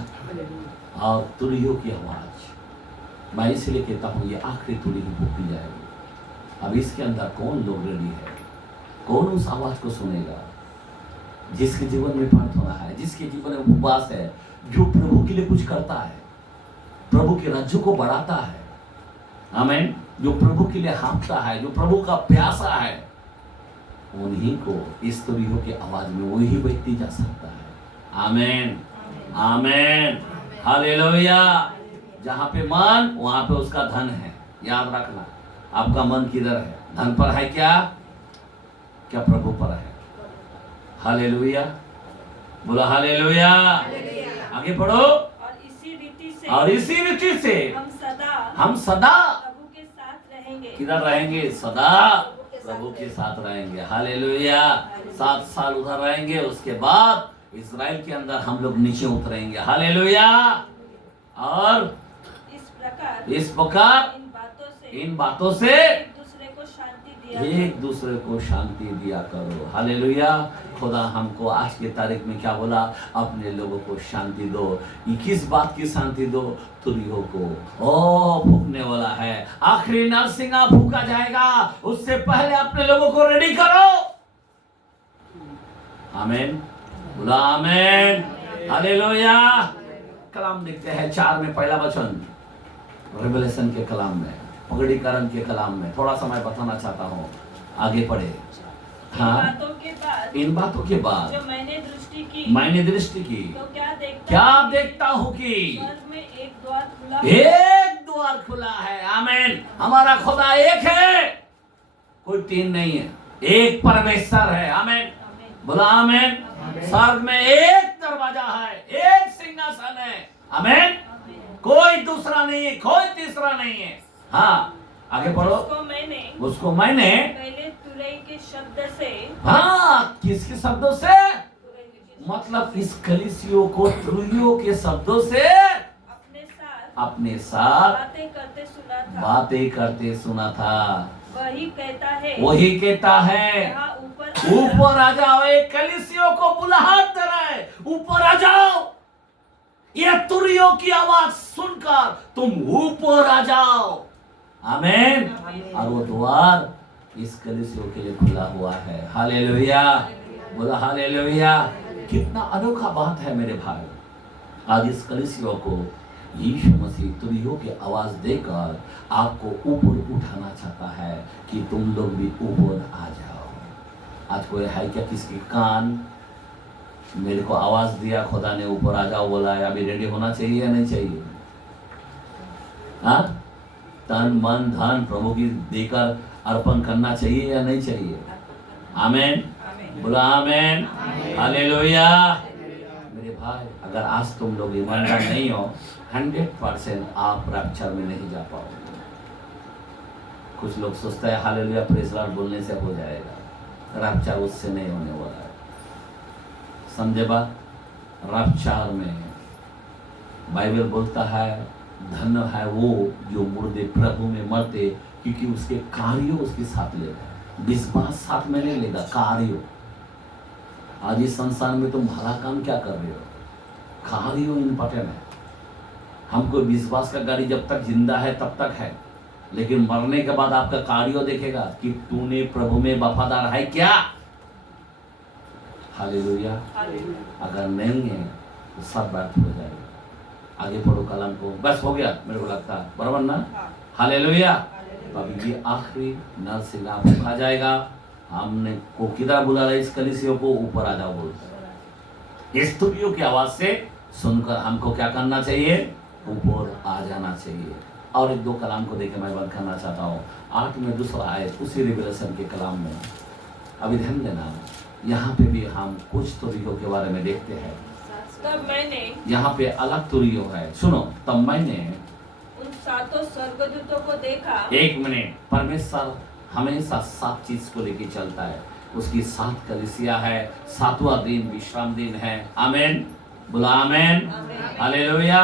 और तुरहियों की आवाज, मैं इसलिए कहता हूँ ये आखिरी तुरही फूकी जाएगी। अब इसके अंदर कौन लोग रेडी है? कौन उस आवाज को सुनेगा? जिसके जीवन में प्रार्थना है, जिसके जीवन में उपवास है, जो प्रभु के लिए कुछ करता है, प्रभु के राज्य को बढ़ाता है। आमीन। जो प्रभु के लिए हाँफता है, जो प्रभु का प्यासा है, उन्हीं को इस तुरहियों की आवाज में वही व्यक्ति जा सकता है। आमीन आमीन। हालेलुया। जहाँ पे मन वहां पे उसका धन है। याद रखना, आपका मन किधर है? धन पर है क्या? क्या प्रभु पर है? हालेलुया, बोला हालेलुया। आगे पढ़ो। और इसी रीति से हम सदा प्रभु के साथ रहेंगे। किधर रहेंगे? सदा प्रभु के साथ रहेंगे। हालेलुया। 7 साल उधर रहेंगे, उसके बाद इज़राइल के अंदर हम लोग नीचे उतरेंगे। हालेलुया। और इस प्रकार इन बातों से एक दूसरे को शांति दिया एक दूसरे को शांति दिया करो। हालेलुया। खुदा हमको आज की तारीख में क्या बोला? अपने लोगों को शांति दो। ये किस बात की शांति दो? तुरियों को। ओ फूकने वाला है, आखिरी नरसिंगा फूका जाएगा, उससे पहले अपने लोगों को रेडी करो। आमीन। बोला आमीन। हालेलुया। कलाम देखते हैं 4 में पहला वचन, रेवलेशन के कलाम में, पगड़ीकरण के कलाम में थोड़ा समय बताना चाहता हूँ, आगे पढ़े। हाँ, इन बातों के बाद जो मैंने दृष्टि की तो क्या देखता हूँ कि स्वर्ग में एक द्वार खुला एक द्वार खुला है। आमीन। हमारा खुदा एक है, कोई 3 नहीं है, एक परमेश्वर है। आमीन। बोला आमीन। स्वर्ग में एक दरवाजा है, एक सिंहासन है। आमीन। कोई दूसरा नहीं है, कोई तीसरा नहीं है। हाँ, आगे पढ़ो। उसको मैंने पहले तुरई के शब्द से, हाँ, किसके शब्दों से? मतलब इस कलीसियों को तुरियों के शब्दों से अपने साथ बातें करते सुना था। वही कहता है यहाँ ऊपर आ जाओ। एक कलीसियों को बुलाहट दे रहा है, ऊपर आ जाओ। ये तुरियों की आवाज सुनकर तुम ऊपर आ जाओ। आमीन। और वो द्वार इस कलीसियों के लिए खुला हुआ है। हालेलुया। बोला हालेलुया। कितना अनोखा बात है मेरे भाई। आज इस कलीसियों को यीशु मसीह तुरियों की आवाज देकर आपको ऊपर उठाना चाहता है कि तुम लोग भी ऊपर आ जाओ। आज कोई है क्या किसके कान मेरे को आवाज दिया, खुदा ने ऊपर आ जाओ बोला है, अभी रेडी होना चाहिए या नहीं चाहिए? हाँ, तन मन धन प्रभु की देकर अर्पण करना चाहिए या नहीं चाहिए? आमीन। बोला आमीन। हालेलुया। मेरे भाई, अगर आज तुम लोग ईमानदार नहीं हो, 100% आप रैप्चर में नहीं जा पाओगे। कुछ लोग सोचते हैं हालेलुया प्रेज़ लॉर्ड बोलने से हो जाएगा, रैप्चर उससे नहीं होने वाला है। समझे बात? रैप्चर में बाइबल बोलता है धन्य है वो जो मुर्दे प्रभु में मरते, क्योंकि उसके कार्यों उसके साथ लेगा। विश्वास साथ में नहीं लेगा, कार्यों। आज इस संसार में तुम भला काम क्या कर रहे हो? कार्यों इम्पोर्टेंट है। हमको विश्वास का गाड़ी जब तक जिंदा है तब तक है, लेकिन मरने के बाद आपका कार्यों देखेगा कि तूने प्रभु में वफादार है क्या। हालेलुया। अगर नहीं है तो सब बात हो जाएगी। आगे पढ़ो कलाम को। बस हो गया मेरे को लगता है, बराबर ना? हालेलुया। अभी ये आखिरी नरसिंगा फूका जाएगा। हमने को किधर बुला रहा है? इस कलीसियों को ऊपर आ जाओ बोलता है। इस तुरियों की आवाज से सुनकर हमको क्या करना चाहिए? ऊपर आ जाना चाहिए। और एक 2 कलाम को देखे मैं बंद करना चाहता हूँ। 8 में दूसरा आयत उसी रिवेलेशन के कलाम में, अभी ध्यान देना। यहाँ पे भी हम कुछ तुरियों के बारे में देखते हैं। तब मैंने, यहाँ पे अलग तुरियों है। सुनो, तब मैंने उन 7 स्वर्गदूतों को देखा। 1 मिनट। परमेश्वर हमेशा 7 चीज को लेके चलता है। उसकी 7 कलीसिया है, 7वां दिन विश्राम दिन है। आमीन। बोला आमीन। हालेलुया।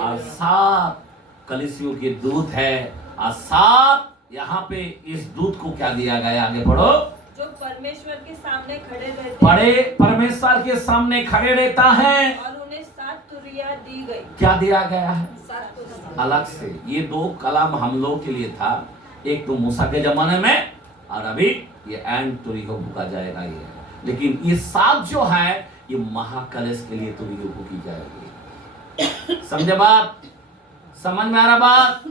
और 7 कलीसियों के दूत है, और 7 यहाँ पे इस दूत को क्या दिया गया? आगे पढ़ो। जो परमेश्वर के सामने खड़े रहते परमेश्वर के सामने खड़े रहता है, और उन्हें 7 तुरियां दी गई। क्या दिया गया है? 7 तुरियां अलग से। ये 2 कलाम हम लोग के लिए था, एक तो मूसा के जमाने में, और अभी ये एंड तुरी को फूका जाएगा ये। लेकिन ये 7 जो है ये महाकलश के लिए तुरी को फूकी जाएगी। समझे बात? समझ में आ रहा बात?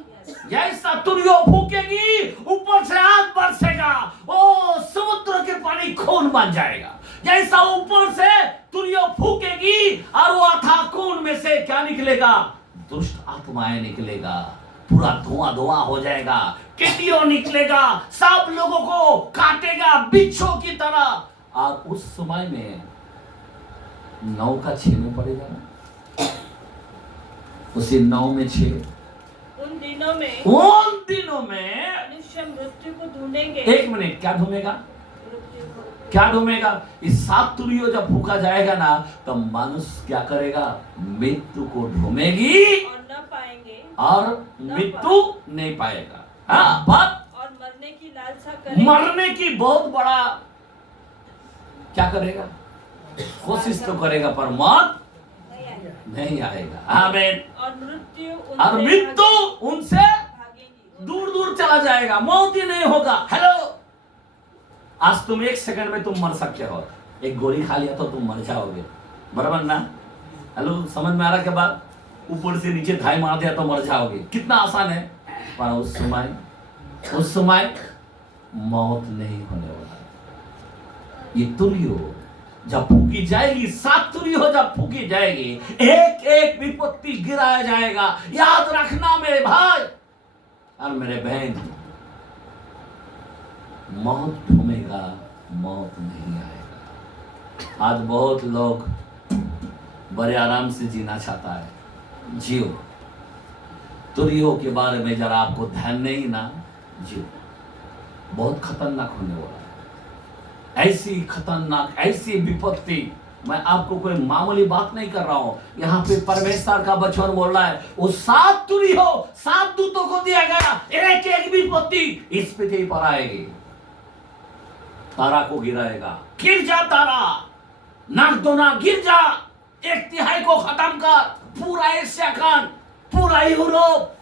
जैसा तुरियों फूकेगी ऊपर से आग बरसेगा, ओ समुद्र के पानी खून बन जाएगा। जैसा ऊपर से तुरियों फूकेगी और वो अथाह खून में से क्या निकलेगा? दुष्ट आत्माएं निकलेगा, पूरा धुआं धुआं हो जाएगा, टिड्डियों निकलेगा, सब लोगों को काटेगा बिच्छों की तरह। और उस समय में 9 का 6 में पड़ेगा ना, उसी 9 में 6। उन दिनों में मनुष्य मृत्यु को ढूंढेंगे। 1 मिनट, क्या ढूंढेगा? क्या ढूंढेगा? इस 7 तुरियों जब फूका जाएगा ना, तो मनुष्य क्या करेगा? मृत्यु को ढूंढेगी और न पाएंगे और मृत्यु नहीं पाएगा। हाँ, बात और मरने की लालसा करेंगे। मरने की बहुत बड़ा क्या करेगा? कोशिश तो करेगा, पर मौत नहीं आएगा। आमीन। और मृत्यु और मृत्यु उनसे भागेगी। दूर दूर चला जाएगा, मौत ही नहीं होगा। हेलो, आज तुम 1 सेकंड में तुम मर सकते हो। एक गोली खा लिया तो तुम मर जाओगे, बराबर ना? हेलो, समझ में आ रहा के बाद ऊपर से नीचे धाई मार दिया तो मर जाओगे, कितना आसान है। पर उस समय मौत नहीं होने वाला। ये तुरियो जब फूकी जाएगी, 7 तुरियो जब फूकी जाएगी, एक एक विपत्ति गिराया जाएगा। याद रखना मेरे भाई और मेरे बहन, मौत ढूंढेगा, मौत नहीं आएगा। आज बहुत लोग बड़े आराम से जीना चाहता है, जियो। तुरियो के बारे में जरा आपको ध्यान नहीं ना, जियो। बहुत खतरनाक होने वाला है, ऐसी खतरनाक, ऐसी विपत्ति। मैं आपको कोई मामूली बात नहीं कर रहा हूं, यहाँ पे परमेश्वर का वचन बोल रहा है। वो 7 तुरियो 7 दूतों को दिया गया, एक एक विपत्ति इस पृथ्वी पर आएगी। तारा को गिराएगा, गिर जा तारा, नाक दो ना गिर जा, 1/3 को खत्म कर, पूरा एशिया खंड, पूरा यूरोप।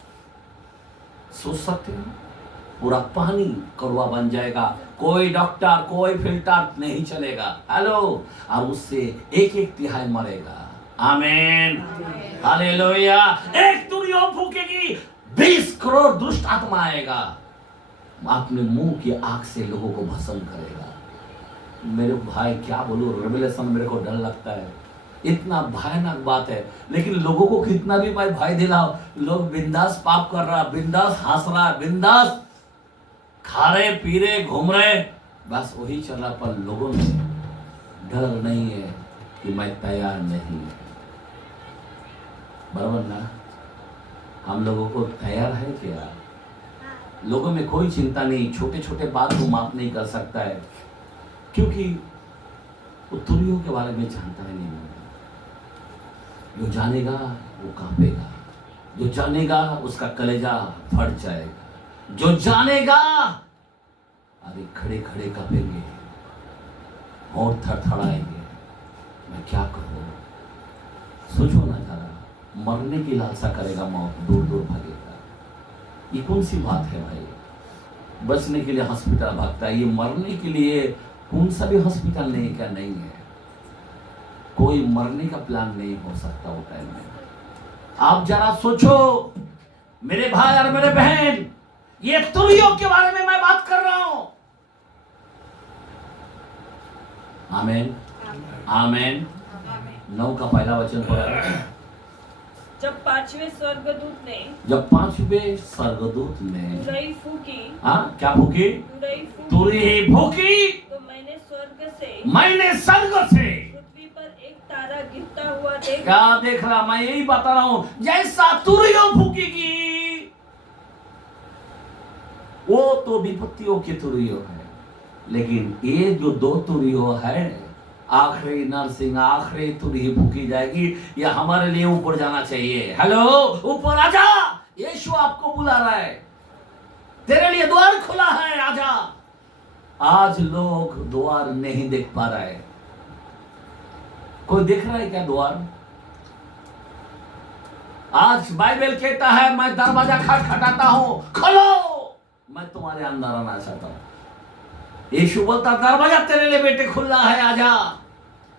सोच सकते हो? पूरा पानी कड़वा बन जाएगा, कोई डॉक्टर कोई फिल्टर नहीं चलेगा। हेलो, और उससे 1/3 मरेगा। आमीन, हालेलुया। एक तुरियो फूकेगी, 20 करोड़ दुष्ट आत्मा आएगा, अपने मुंह की आग से लोगों को भस्म करेगा। मेरे भाई क्या बोलूं, रेवलेशन मेरे को डर लगता है, इतना भयानक बात है। लेकिन लोगों को कितना भी मैं भय दिलाओ, लोग बिंदास पाप कर रहा, बिंदास हंस रहा, बिंदास खा रहे पी रहे घूम रहे, बस वही चल रहा। पर लोगों में डर नहीं है कि मैं तैयार नहीं, बराबर ना? हम लोगों को तैयार है क्या? लोगों में कोई चिंता नहीं, छोटे छोटे बात को माफ नहीं कर सकता है, क्योंकि वो तुरियों के बारे में जानता ही नहीं। जो जानेगा वो कांपेगा, जो जानेगा उसका कलेजा फट जाएगा, जो जानेगा अरे खड़े खड़े कांपेंगे और थरथराएंगे। मैं क्या कहूँ, सोचो ना जरा, मरने की लालसा करेगा, मौत दूर दूर भागेगा। ये कौन सी बात है भाई? बचने के लिए हॉस्पिटल भागता है, ये मरने के लिए कौन सा भी हॉस्पिटल नहीं, क्या नहीं है? कोई मरने का प्लान नहीं हो सकता वो टाइम में। आप जरा सोचो मेरे भाई और मेरे बहन, ये तुरियों के बारे में मैं बात कर रहा हूं। आमीन, आमीन। 9 का पहला वचन पढ़ा। जब 5वें स्वर्गदूत ने तुरही फूकी, हाँ क्या फूकी? तुरही फूकी, तो मैंने स्वर्ग से पृथ्वी पर एक तारा गिरता हुआ देखा। क्या देख रहा? मैं यही बता रहा हूं, जैसा तुरियों फूकेगी, वो तो विपत्तियों की तुरियों है, लेकिन ये जो 2 तुरियों है, आखिरी नरसिंह, आखिरी तुरही फूकी जाएगी, ये हमारे लिए ऊपर जाना चाहिए। हेलो, ऊपर आजा, यीशु आपको बुला रहा है, तेरे लिए द्वार खुला है, आजा। आज लोग द्वार नहीं देख पा रहे। कोई देख रहा है क्या द्वार? आज बाइबल कहता है, मैं दरवाजा खटखटाता हूं, खोलो, मैं तुम्हारे अंदर आना चाहता हूं। यीशु बोलता, दरवाजा तेरे लिए बेटे खुला है, आजा,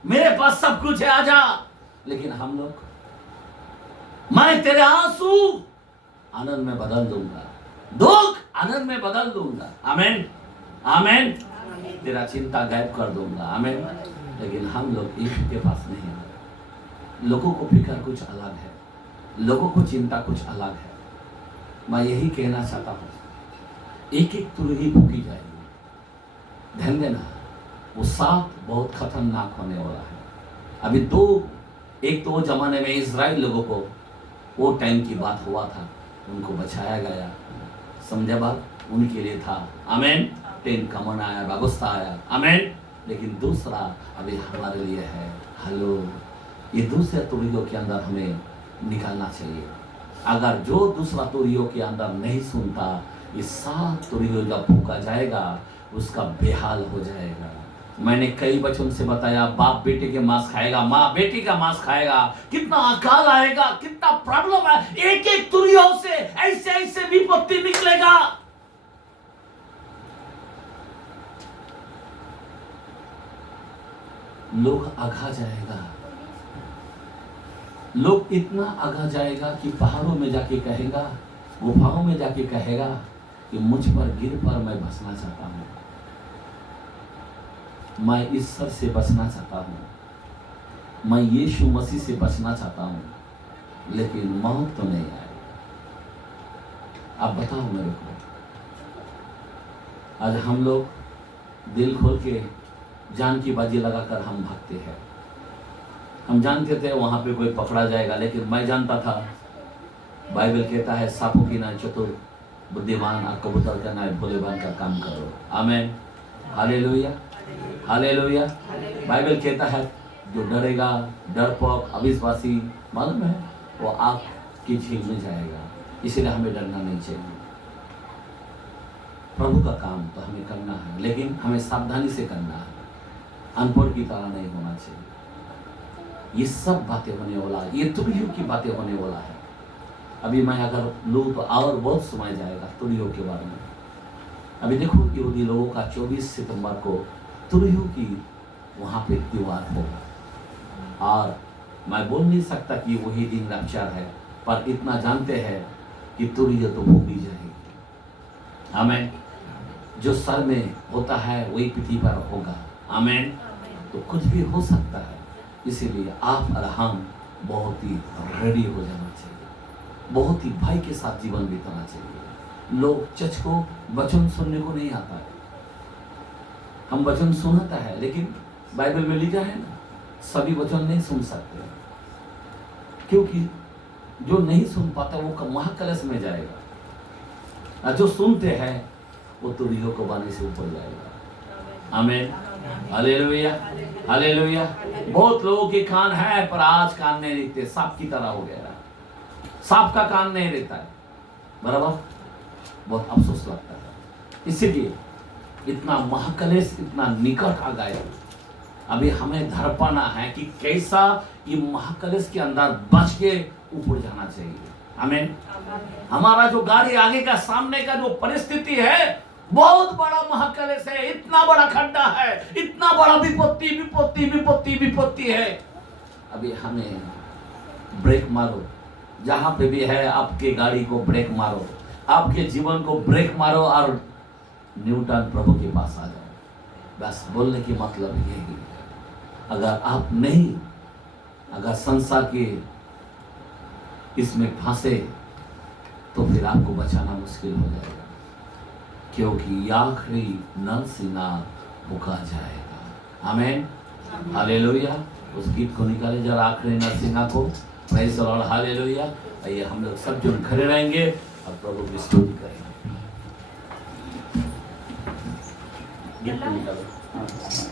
मेरे पास सब कुछ है, आजा। लेकिन हम लोग, मैं तेरे आंसू आनंद में बदल दूंगा, दुख आनंद में बदल दूंगा। आमीन, आमीन। तेरा चिंता गायब कर दूंगा। आमीन। लेकिन हम लोग यीशु के पास नहीं आए। लोगों को फिक्र कुछ अलग है, लोगों को चिंता कुछ अलग है। मैं यही कहना चाहता हूं, एक एक तुरही फूकी जाएगी, ध्यान देना। वो 7 बहुत खतरनाक होने वाला है। अभी 2, एक तो जमाने में इजराइल लोगों को वो टाइम की बात हुआ था, उनको बचाया गया, समझा बात, उनके लिए था। आमीन। 10 कमन आया, व्यवस्था आया। आमीन। लेकिन दूसरा अभी हमारे लिए है। हेलो, ये दूसरे तुरियों के अंदर हमें निकालना चाहिए। अगर जो दूसरा तुरियों के अंदर नहीं सुनता, ये 7 तुरियों जब फूका जाएगा उसका बेहाल हो जाएगा। मैंने कई वचन से बताया, बाप बेटे के मांस खाएगा, माँ बेटी का मांस खाएगा, कितना अकाल आएगा, कितना प्रॉब्लम है। एक एक तुरियों से ऐसे ऐसे विपत्ति निकलेगा। लोग आघा जाएगा, लोग इतना आघा जाएगा कि पहाड़ों में जाके कहेगा, गुफाओं में जाके कहेगा कि मुझ पर गिर पर मैं बसना चाहता हूँ, मैं इस सर से बचना चाहता हूँ, मैं यीशु मसीह से बचना चाहता हूँ, लेकिन मौत तो नहीं आए। आप बताओ मेरे को, आज हम लोग दिल खोल के जान की बाजी लगाकर हम भागते हैं। हम जानते थे वहां पे कोई पकड़ा जाएगा, लेकिन मैं जानता था बाइबल कहता है सांपों की ना चतुर बुद्धिमान और कबूतर का ना भोलेबान का काम करो। आमीन, हालेलुया, हालेलुया। बाइबल कहता है जो डरेगा, डरपोक, अविश्वासी, मालूम है वो आग की झील में जाएगा। इसलिए हमें डरना नहीं चाहिए। प्रभु का काम तो हमें करना है, लेकिन हमें सावधानी से करना है, अनपढ़ की तरह नहीं होना चाहिए। ये सब बातें होने वाला है, ये तुरियों की बातें होने वाला है। अभी मैं अगर लूँ तो और बहुत समय जाएगा तुरियों के बारे में। अभी देखो, यहूदी लोगों का 24 सितंबर को तुरियों की वहाँ पे त्योहार होगा, और मैं बोल नहीं सकता कि वही दिन रैप्चर है, पर इतना जानते हैं कि तुरियों तो भूखी जाएगी। आमीन। जो सर में होता है वही पृथ्वी पर होगा। आमीन। तो कुछ भी हो सकता है, इसीलिए आप और हम बहुत ही रेडी हो जाना चाहिए, बहुत ही भय के साथ जीवन बिताना चाहिए। लोग चर्च को वचन सुनने को नहीं आता है, हम वचन सुनता है, लेकिन बाइबल में लिखा है ना, सभी वचन नहीं सुन सकते, क्योंकि जो नहीं सुन पाता वो महाकलश में जाएगा, और जो सुनते हैं वो तुरियों को बाने से ऊपर जाएगा। आमीन, हालेलुया, हालेलुया। बहुत लोगों के कान है पर आज कान नहीं रहते, सांप की तरह हो गया, सांप का कान नहीं रहता है, बराबर। बहुत अफसोस लगता है। इसीलिए इतना महाकलेश इतना निकट आ गया। अभी हमें धड़पना है कि कैसा ये महाकलेश के अंदर बच के ऊपर जाना चाहिए। आमीन। हमारा जो गाड़ी आगे का सामने का जो परिस्थिति है, बहुत बड़ा महाकलेश है, इतना बड़ा खड्डा है, इतना बड़ा विपत्ति विपत्ति विपत्ति विपत्ति है। अभी हमें ब्रेक मारो, जहां पे भी है आपके गाड़ी को ब्रेक मारो, आपके जीवन को ब्रेक मारो और न्यूटन प्रभु के पास आ जाओ। बस बोलने की मतलब यही है। अगर आप नहीं, अगर संसार के इसमें फंसे तो फिर आपको बचाना मुश्किल हो जाएगा, क्योंकि आखिरी नल सिना फूका जाएगा। आमीन, हालेलुया। उस गीत को निकाले जरा, आखिरी नल सिना को। Praise the Lord, hallelujah. आइए हम लोग सब जन खड़े रहेंगे और प्रभु की स्तुति करेंगे। गीत को निकालो।